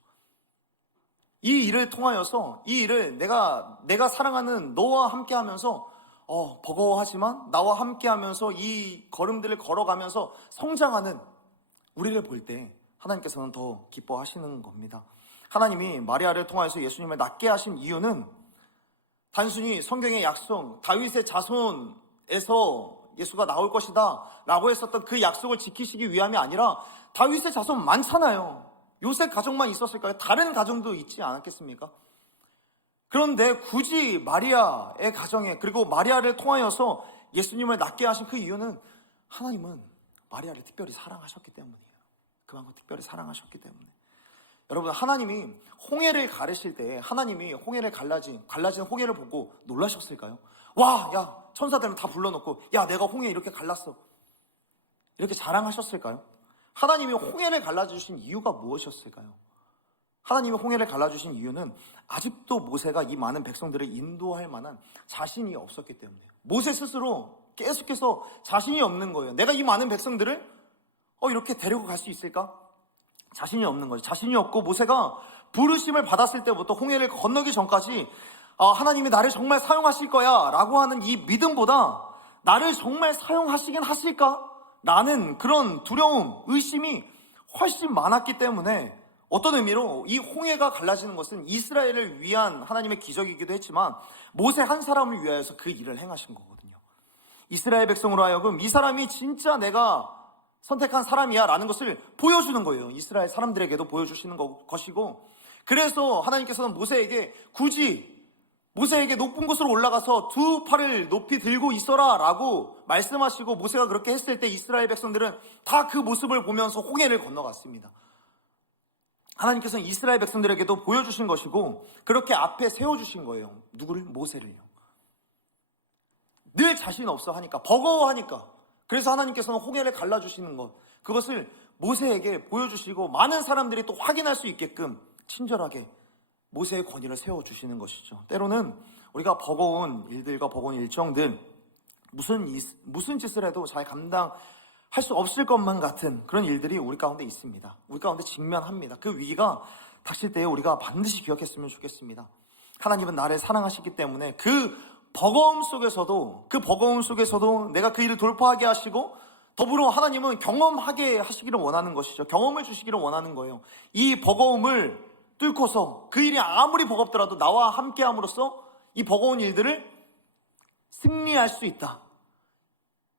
이 일을 통하여서 이 일을 내가 사랑하는 너와 함께 하면서 버거워하지만 나와 함께 하면서 이 걸음들을 걸어가면서 성장하는 우리를 볼 때 하나님께서는 더 기뻐하시는 겁니다. 하나님이 마리아를 통하여서 예수님을 낳게 하신 이유는 단순히 성경의 약속, 다윗의 자손에서 예수가 나올 것이다 라고 했었던 그 약속을 지키시기 위함이 아니라 다윗의 자손 많잖아요. 요셉 가정만 있었을까요? 다른 가정도 있지 않았겠습니까? 그런데 굳이 마리아의 가정에, 그리고 마리아를 통하여서 예수님을 낳게 하신 그 이유는 하나님은 마리아를 특별히 사랑하셨기 때문이에요. 그만큼 특별히 사랑하셨기 때문에. 여러분, 하나님이 홍해를 가르실 때 하나님이 홍해를 갈라진 홍해를 보고 놀라셨을까요? 와, 야, 천사들은 다 불러놓고 야, 내가 홍해 이렇게 갈랐어, 이렇게 자랑하셨을까요? 하나님이 홍해를 갈라주신 이유가 무엇이었을까요? 하나님이 홍해를 갈라주신 이유는 아직도 모세가 이 많은 백성들을 인도할 만한 자신이 없었기 때문이에요. 모세 스스로 계속해서 자신이 없는 거예요. 내가 이 많은 백성들을 이렇게 데리고 갈 수 있을까? 자신이 없는 거죠. 자신이 없고 모세가 부르심을 받았을 때부터 홍해를 건너기 전까지 하나님이 나를 정말 사용하실 거야 라고 하는 이 믿음보다 나를 정말 사용하시긴 하실까? 라는 그런 두려움, 의심이 훨씬 많았기 때문에 어떤 의미로 이 홍해가 갈라지는 것은 이스라엘을 위한 하나님의 기적이기도 했지만 모세 한 사람을 위하여서 그 일을 행하신 거거든요. 이스라엘 백성으로 하여금 이 사람이 진짜 내가 선택한 사람이야 라는 것을 보여주는 거예요. 이스라엘 사람들에게도 보여주시는 것이고, 그래서 하나님께서는 모세에게 높은 곳으로 올라가서 두 팔을 높이 들고 있어라 라고 말씀하시고, 모세가 그렇게 했을 때 이스라엘 백성들은 다 그 모습을 보면서 홍해를 건너갔습니다. 하나님께서는 이스라엘 백성들에게도 보여주신 것이고 그렇게 앞에 세워주신 거예요. 누구를? 모세를요. 늘 자신 없어 하니까, 버거워하니까, 그래서 하나님께서는 홍해를 갈라주시는 것, 그것을 모세에게 보여주시고 많은 사람들이 또 확인할 수 있게끔 친절하게 모세의 권위를 세워주시는 것이죠. 때로는 우리가 버거운 일들과 버거운 일정들, 무슨 짓을 해도 잘 감당할 수 없을 것만 같은 그런 일들이 우리 가운데 있습니다. 우리 가운데 직면합니다. 그 위기가 닥칠 때에 우리가 반드시 기억했으면 좋겠습니다. 하나님은 나를 사랑하시기 때문에 그 버거움 속에서도 내가 그 일을 돌파하게 하시고 더불어 하나님은 경험하게 하시기를 원하는 것이죠. 경험을 주시기를 원하는 거예요. 이 버거움을 뚫고서 그 일이 아무리 버겁더라도 나와 함께함으로써 이 버거운 일들을 승리할 수 있다.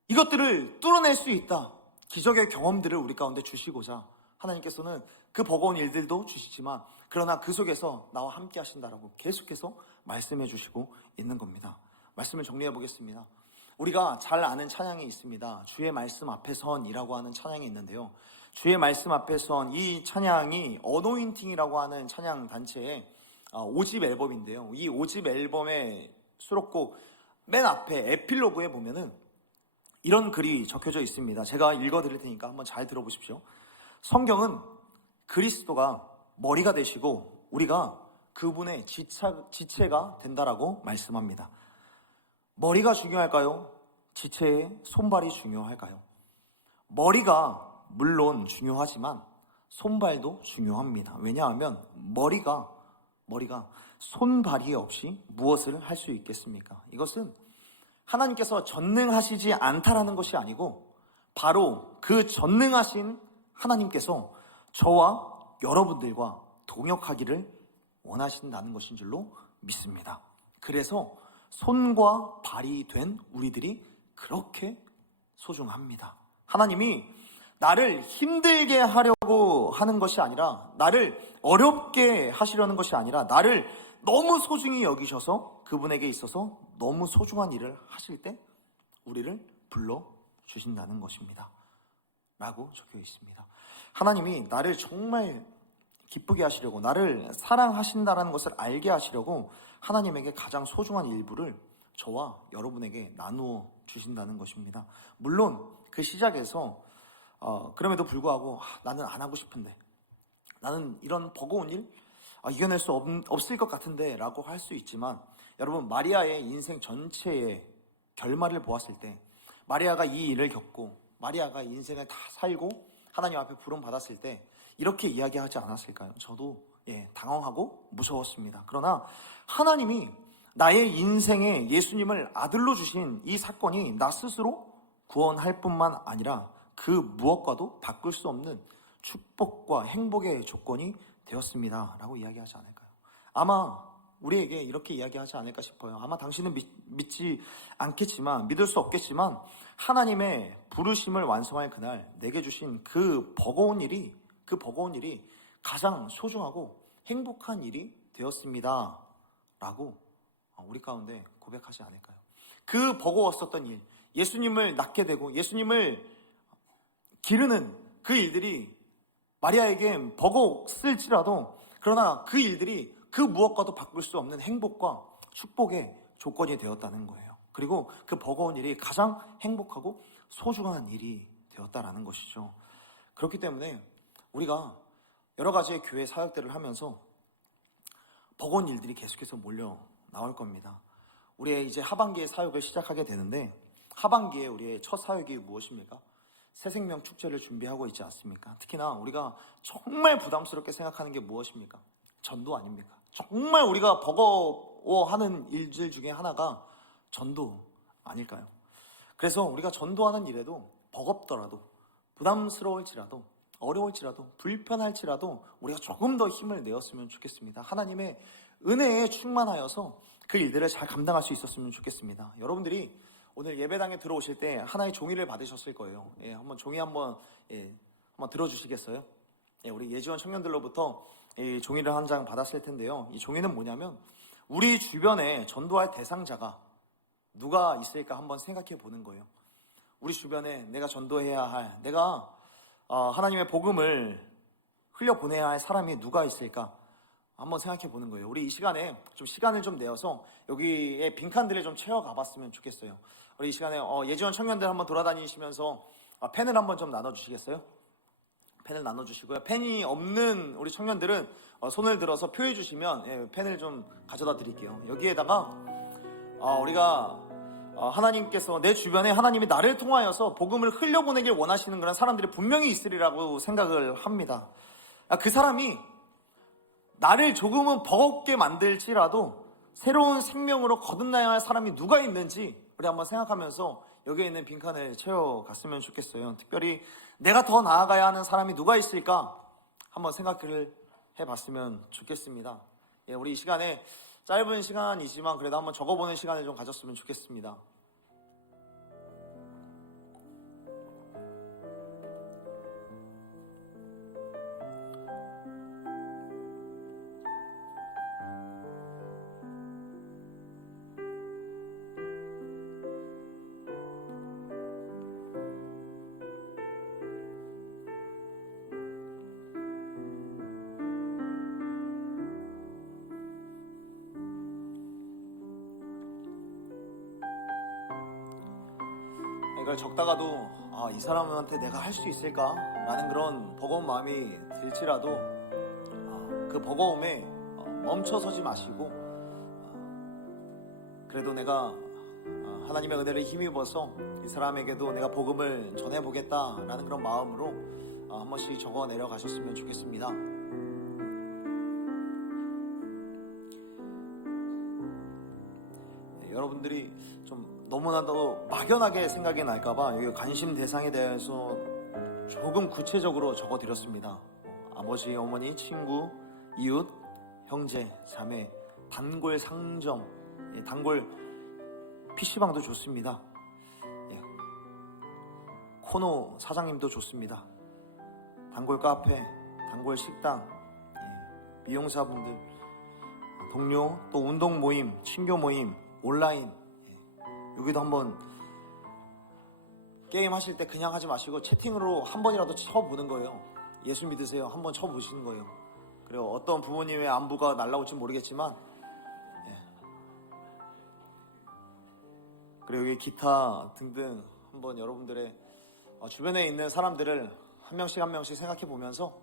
이것들을 뚫어낼 수 있다. 기적의 경험들을 우리 가운데 주시고자 하나님께서는 그 버거운 일들도 주시지만 그러나 그 속에서 나와 함께 하신다라고 계속해서 말씀해 주시고 있는 겁니다. 말씀을 정리해 보겠습니다. 우리가 잘 아는 찬양이 있습니다. 주의 말씀 앞에 선이라고 하는 찬양이 있는데요. 주의 말씀 앞에 선, 이 찬양이 어노인팅이라고 하는 찬양 단체의 5집 앨범인데요. 이 5집 앨범의 수록곡 맨 앞에 에필로그에 보면은 이런 글이 적혀져 있습니다. 제가 읽어드릴 테니까 한번 잘 들어보십시오. 성경은 그리스도가 머리가 되시고 우리가 그분의 지체가 된다라고 말씀합니다. 머리가 중요할까요? 지체의 손발이 중요할까요? 머리가 물론 중요하지만 손발도 중요합니다. 왜냐하면 머리가 손발이 없이 무엇을 할 수 있겠습니까? 이것은 하나님께서 전능하시지 않다라는 것이 아니고 바로 그 전능하신 하나님께서 저와 여러분들과 동역하기를 원하신다는 것인 줄로 믿습니다. 그래서 손과 발이 된 우리들이 그렇게 소중합니다. 하나님이 나를 힘들게 하려고 하는 것이 아니라, 나를 어렵게 하시려는 것이 아니라 나를 너무 소중히 여기셔서 그분에게 있어서 너무 소중한 일을 하실 때 우리를 불러주신다는 것입니다. 라고 적혀 있습니다. 하나님이 나를 정말 기쁘게 하시려고, 나를 사랑하신다는 것을 알게 하시려고 하나님에게 가장 소중한 일부를 저와 여러분에게 나누어 주신다는 것입니다. 물론 그 시작에서 그럼에도 불구하고 나는 안 하고 싶은데, 나는 이런 버거운 일 이겨낼 수 없을 것 같은데 라고 할 수 있지만, 여러분, 마리아의 인생 전체의 결말을 보았을 때 마리아가 이 일을 겪고 마리아가 인생을 다 살고 하나님 앞에 부름 받았을 때 이렇게 이야기하지 않았을까요? 저도 당황하고 무서웠습니다. 그러나 하나님이 나의 인생에 예수님을 아들로 주신 이 사건이 나 스스로 구원할 뿐만 아니라 그 무엇과도 바꿀 수 없는 축복과 행복의 조건이 되었습니다 라고 이야기하지 않을까요? 아마 우리에게 이렇게 이야기하지 않을까 싶어요. 아마 당신은 믿지 않겠지만, 믿을 수 없겠지만 하나님의 부르심을 완성할 그날 내게 주신 그 버거운 일이 가장 소중하고 행복한 일이 되었습니다 라고 우리 가운데 고백하지 않을까요? 그 버거웠었던 일, 예수님을 낳게 되고 예수님을 기르는 그 일들이 마리아에겐 버거웠을지라도, 그러나 그 일들이 그 무엇과도 바꿀 수 없는 행복과 축복의 조건이 되었다는 거예요. 그리고 그 버거운 일이 가장 행복하고 소중한 일이 되었다라는 것이죠. 그렇기 때문에 우리가 여러 가지의 교회 사역들을 하면서 버거운 일들이 계속해서 몰려 나올 겁니다. 우리의 이제 하반기의 사역을 시작하게 되는데, 하반기에 우리의 첫 사역이 무엇입니까? 새생명 축제를 준비하고 있지 않습니까? 특히나 우리가 정말 부담스럽게 생각하는 게 무엇입니까? 전도 아닙니까? 정말 우리가 버거워하는 일들 중에 하나가 전도 아닐까요? 그래서 우리가 전도하는 일에도 버겁더라도, 부담스러울지라도, 어려울지라도, 불편할지라도 우리가 조금 더 힘을 내었으면 좋겠습니다. 하나님의 은혜에 충만하여서 그 일들을 잘 감당할 수 있었으면 좋겠습니다. 여러분들이 오늘 예배당에 들어오실 때 하나의 종이를 받으셨을 거예요. 한번 종이 한번 들어주시겠어요? 우리 예지원 청년들로부터 이 종이를 한 장 받았을 텐데요. 이 종이는 뭐냐면, 우리 주변에 전도할 대상자가 누가 있을까 한번 생각해 보는 거예요. 우리 주변에 내가 전도해야 할, 내가 하나님의 복음을 흘려보내야 할 사람이 누가 있을까 한번 생각해 보는 거예요. 우리 이 시간에 좀 시간을 좀 내어서 여기에 빈칸들을 좀 채워가 봤으면 좋겠어요. 우리 이 시간에 예지원 청년들 한번 돌아다니시면서 펜을 한번 좀 나눠주시겠어요? 펜을 나눠주시고요. 펜이 없는 우리 청년들은 손을 들어서 표해 주시면 펜을 좀 가져다 드릴게요. 여기에다가 우리가 하나님께서, 내 주변에 하나님이 나를 통하여서 복음을 흘려보내길 원하시는 그런 사람들이 분명히 있으리라고 생각을 합니다. 그 사람이 나를 조금은 버겁게 만들지라도 새로운 생명으로 거듭나야 할 사람이 누가 있는지 우리 한번 생각하면서 여기에 있는 빈칸을 채워갔으면 좋겠어요. 특별히 내가 더 나아가야 하는 사람이 누가 있을까? 한번 생각을 해봤으면 좋겠습니다. 예, 우리 이 시간에 짧은 시간이지만 그래도 한번 적어보는 시간을 좀 가졌으면 좋겠습니다. 이걸 적다가도 이 사람한테 내가 할 수 있을까? 라는 그런 버거운 마음이 들지라도 그 버거움에 멈춰서지 마시고 그래도 내가 하나님의 은혜를 힘입어서 이 사람에게도 내가 복음을 전해보겠다라는 그런 마음으로 한 번씩 적어 내려가셨으면 좋겠습니다. 여러분들이 좀 너무나도 막연하게 생각이 날까봐 여기 관심 대상에 대해서 조금 구체적으로 적어드렸습니다. 아버지, 어머니, 친구, 이웃, 형제, 자매, 단골 상점, 단골 PC방도 좋습니다. 코노 사장님도 좋습니다. 단골 카페, 단골 식당, 미용사분들, 동료, 또 운동 모임, 친교 모임, 온라인, 여기도 한번 게임 하실 때 그냥 하지 마시고 채팅으로 한 번이라도 쳐보는 거예요. 예수 믿으세요. 한번 쳐보시는 거예요. 그리고 어떤 부모님의 안부가 날라올지 모르겠지만 그리고 여기 기타 등등 한번 여러분들의 주변에 있는 사람들을 한 명씩 생각해 보면서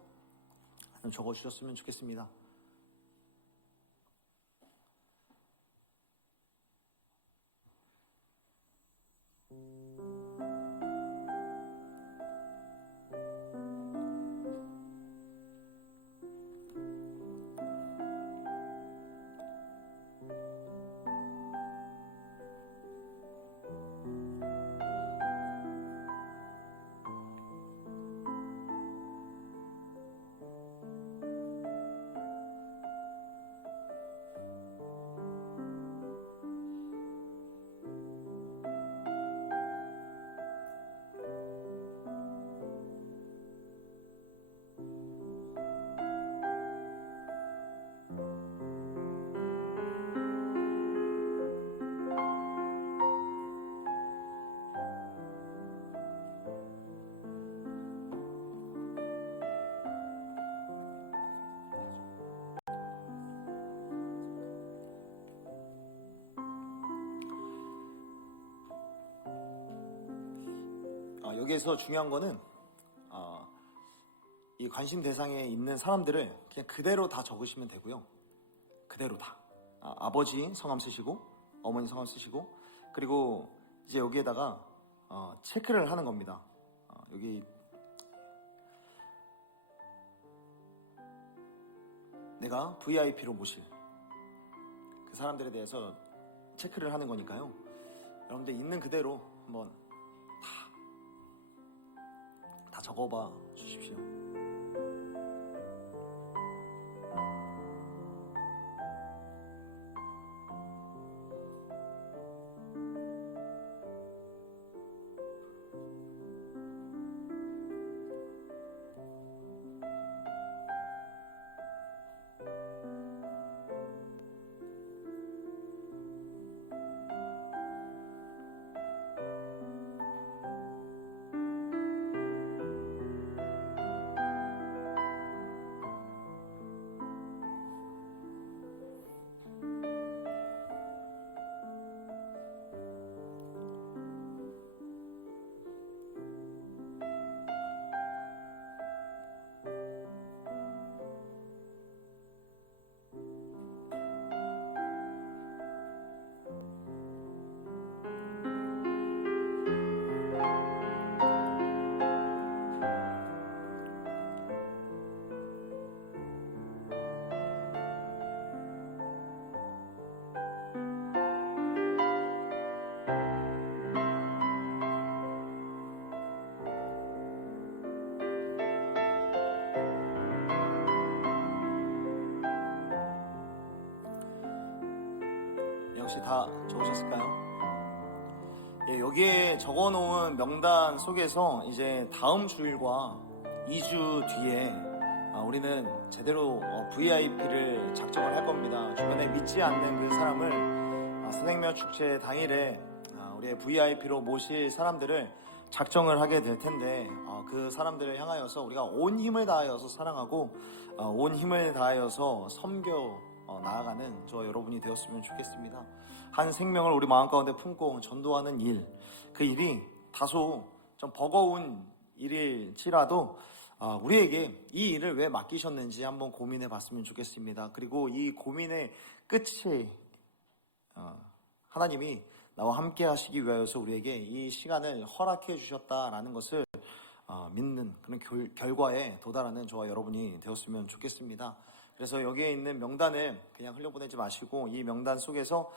적어주셨으면 좋겠습니다. 여기에서 중요한 거는 이 관심 대상에 있는 사람들을 그냥 그대로 다 적으시면 되고요. 그대로 다. 아버지 성함 쓰시고 어머니 성함 쓰시고 그리고 이제 여기에다가 체크를 하는 겁니다. 여기 내가 VIP로 모실 그 사람들에 대해서 체크를 하는 거니까요. 여러분들 있는 그대로 한번 다 적어봐 주십시오. 혹시 다 적으셨을까요? 예, 여기에 적어놓은 명단 속에서 이제 다음 주일과 2주 뒤에 우리는 제대로 VIP를 작정을 할 겁니다. 주변에 믿지 않는 그 사람을 새생명 축제 당일에 우리의 VIP로 모실 사람들을 작정을 하게 될 텐데, 그 사람들을 향하여서 우리가 온 힘을 다하여서 사랑하고 온 힘을 다하여서 섬겨 나아가는 저 여러분이 되었으면 좋겠습니다. 한 생명을 우리 마음 가운데 품고 전도하는 일, 그 일이 다소 좀 버거운 일일지라도 우리에게 이 일을 왜 맡기셨는지 한번 고민해 봤으면 좋겠습니다. 그리고 이 고민의 끝이 하나님이 나와 함께 하시기 위하여서 우리에게 이 시간을 허락해 주셨다라는 것을 믿는 그런 결과에 도달하는 저와 여러분이 되었으면 좋겠습니다. 그래서 여기에 있는 명단을 그냥 흘려보내지 마시고 이 명단 속에서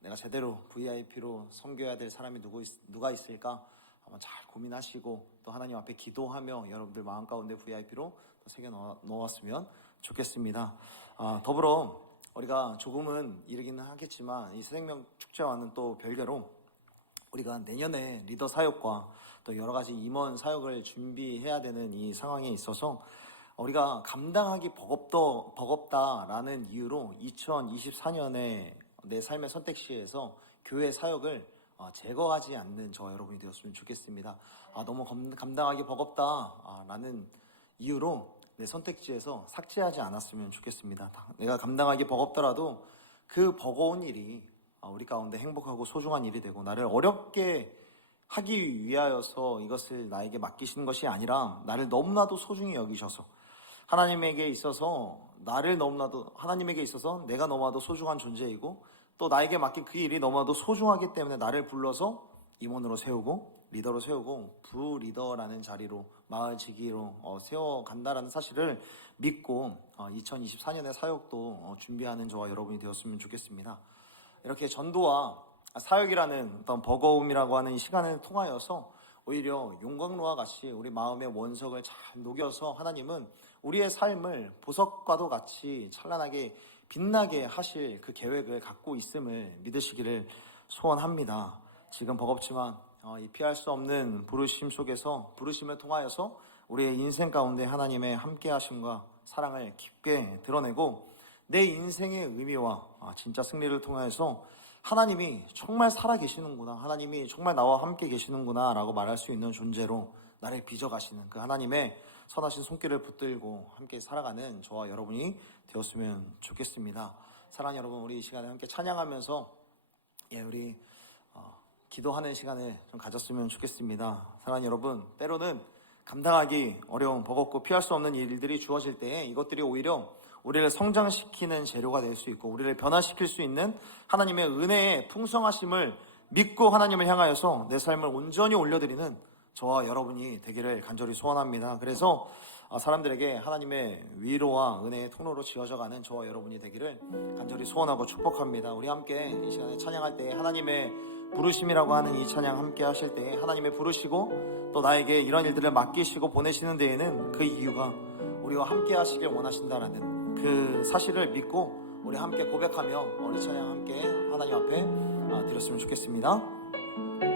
내가 제대로 VIP로 섬겨야 될 사람이 누가 있을까 한번 잘 고민하시고 또 하나님 앞에 기도하며 여러분들 마음 가운데 VIP로 새겨 넣었으면 좋겠습니다. 더불어 우리가 조금은 이르기는 하겠지만 이 새생명 축제와는 또 별개로 우리가 내년에 리더 사역과 또 여러 가지 임원 사역을 준비해야 되는 이 상황에 있어서 우리가 감당하기 버겁다라는 이유로 2024년에 내 삶의 선택지에서 교회 사역을 제거하지 않는 저 여러분이 되었으면 좋겠습니다. 너무 감당하기 버겁다라는 이유로 내 선택지에서 삭제하지 않았으면 좋겠습니다. 내가 감당하기 버겁더라도 그 버거운 일이 우리 가운데 행복하고 소중한 일이 되고 나를 어렵게 하기 위하여서 이것을 나에게 맡기시는 것이 아니라 나를 너무나도 소중히 여기셔서 하나님에게 있어서 하나님에게 있어서 내가 너무나도 소중한 존재이고 또 나에게 맡긴 그 일이 너무나도 소중하기 때문에 나를 불러서 임원으로 세우고 리더로 세우고 부리더라는 자리로 마을 지기로 세워간다라는 사실을 믿고 2024년의 사역도 준비하는 저와 여러분이 되었으면 좋겠습니다. 이렇게 전도와 사역이라는 어떤 버거움이라고 하는 이 시간을 통하여서 오히려 용광로와 같이 우리 마음의 원석을 잘 녹여서 하나님은 우리의 삶을 보석과도 같이 찬란하게 빛나게 하실 그 계획을 갖고 있음을 믿으시기를 소원합니다. 지금 버겁지만 이 피할 수 없는 부르심 속에서 부르심을 통하여서 우리의 인생 가운데 하나님의 함께하심과 사랑을 깊게 드러내고 내 인생의 의미와 진짜 승리를 통하여서 하나님이 정말 살아계시는구나, 하나님이 정말 나와 함께 계시는구나 라고 말할 수 있는 존재로 나를 빚어가시는 그 하나님의 선하신 손길을 붙들고 함께 살아가는 저와 여러분이 되었으면 좋겠습니다. 사랑하는 여러분, 우리 이 시간에 함께 찬양하면서 우리 기도하는 시간을 좀 가졌으면 좋겠습니다. 사랑하는 여러분, 때로는 감당하기 어려운 버겁고 피할 수 없는 일들이 주어질 때 이것들이 오히려 우리를 성장시키는 재료가 될 수 있고 우리를 변화시킬 수 있는 하나님의 은혜의 풍성하심을 믿고 하나님을 향하여서 내 삶을 온전히 올려드리는 저와 여러분이 되기를 간절히 소원합니다. 그래서 사람들에게 하나님의 위로와 은혜의 통로로 지어져가는 저와 여러분이 되기를 간절히 소원하고 축복합니다. 우리 함께 이 시간에 찬양할 때 하나님의 부르심이라고 하는 이 찬양 함께 하실 때 하나님의 부르시고 또 나에게 이런 일들을 맡기시고 보내시는 데에는 그 이유가 우리와 함께 하시길 원하신다라는 그 사실을 믿고 우리 함께 고백하며 우리 찬양 함께 하나님 앞에 드렸으면 좋겠습니다.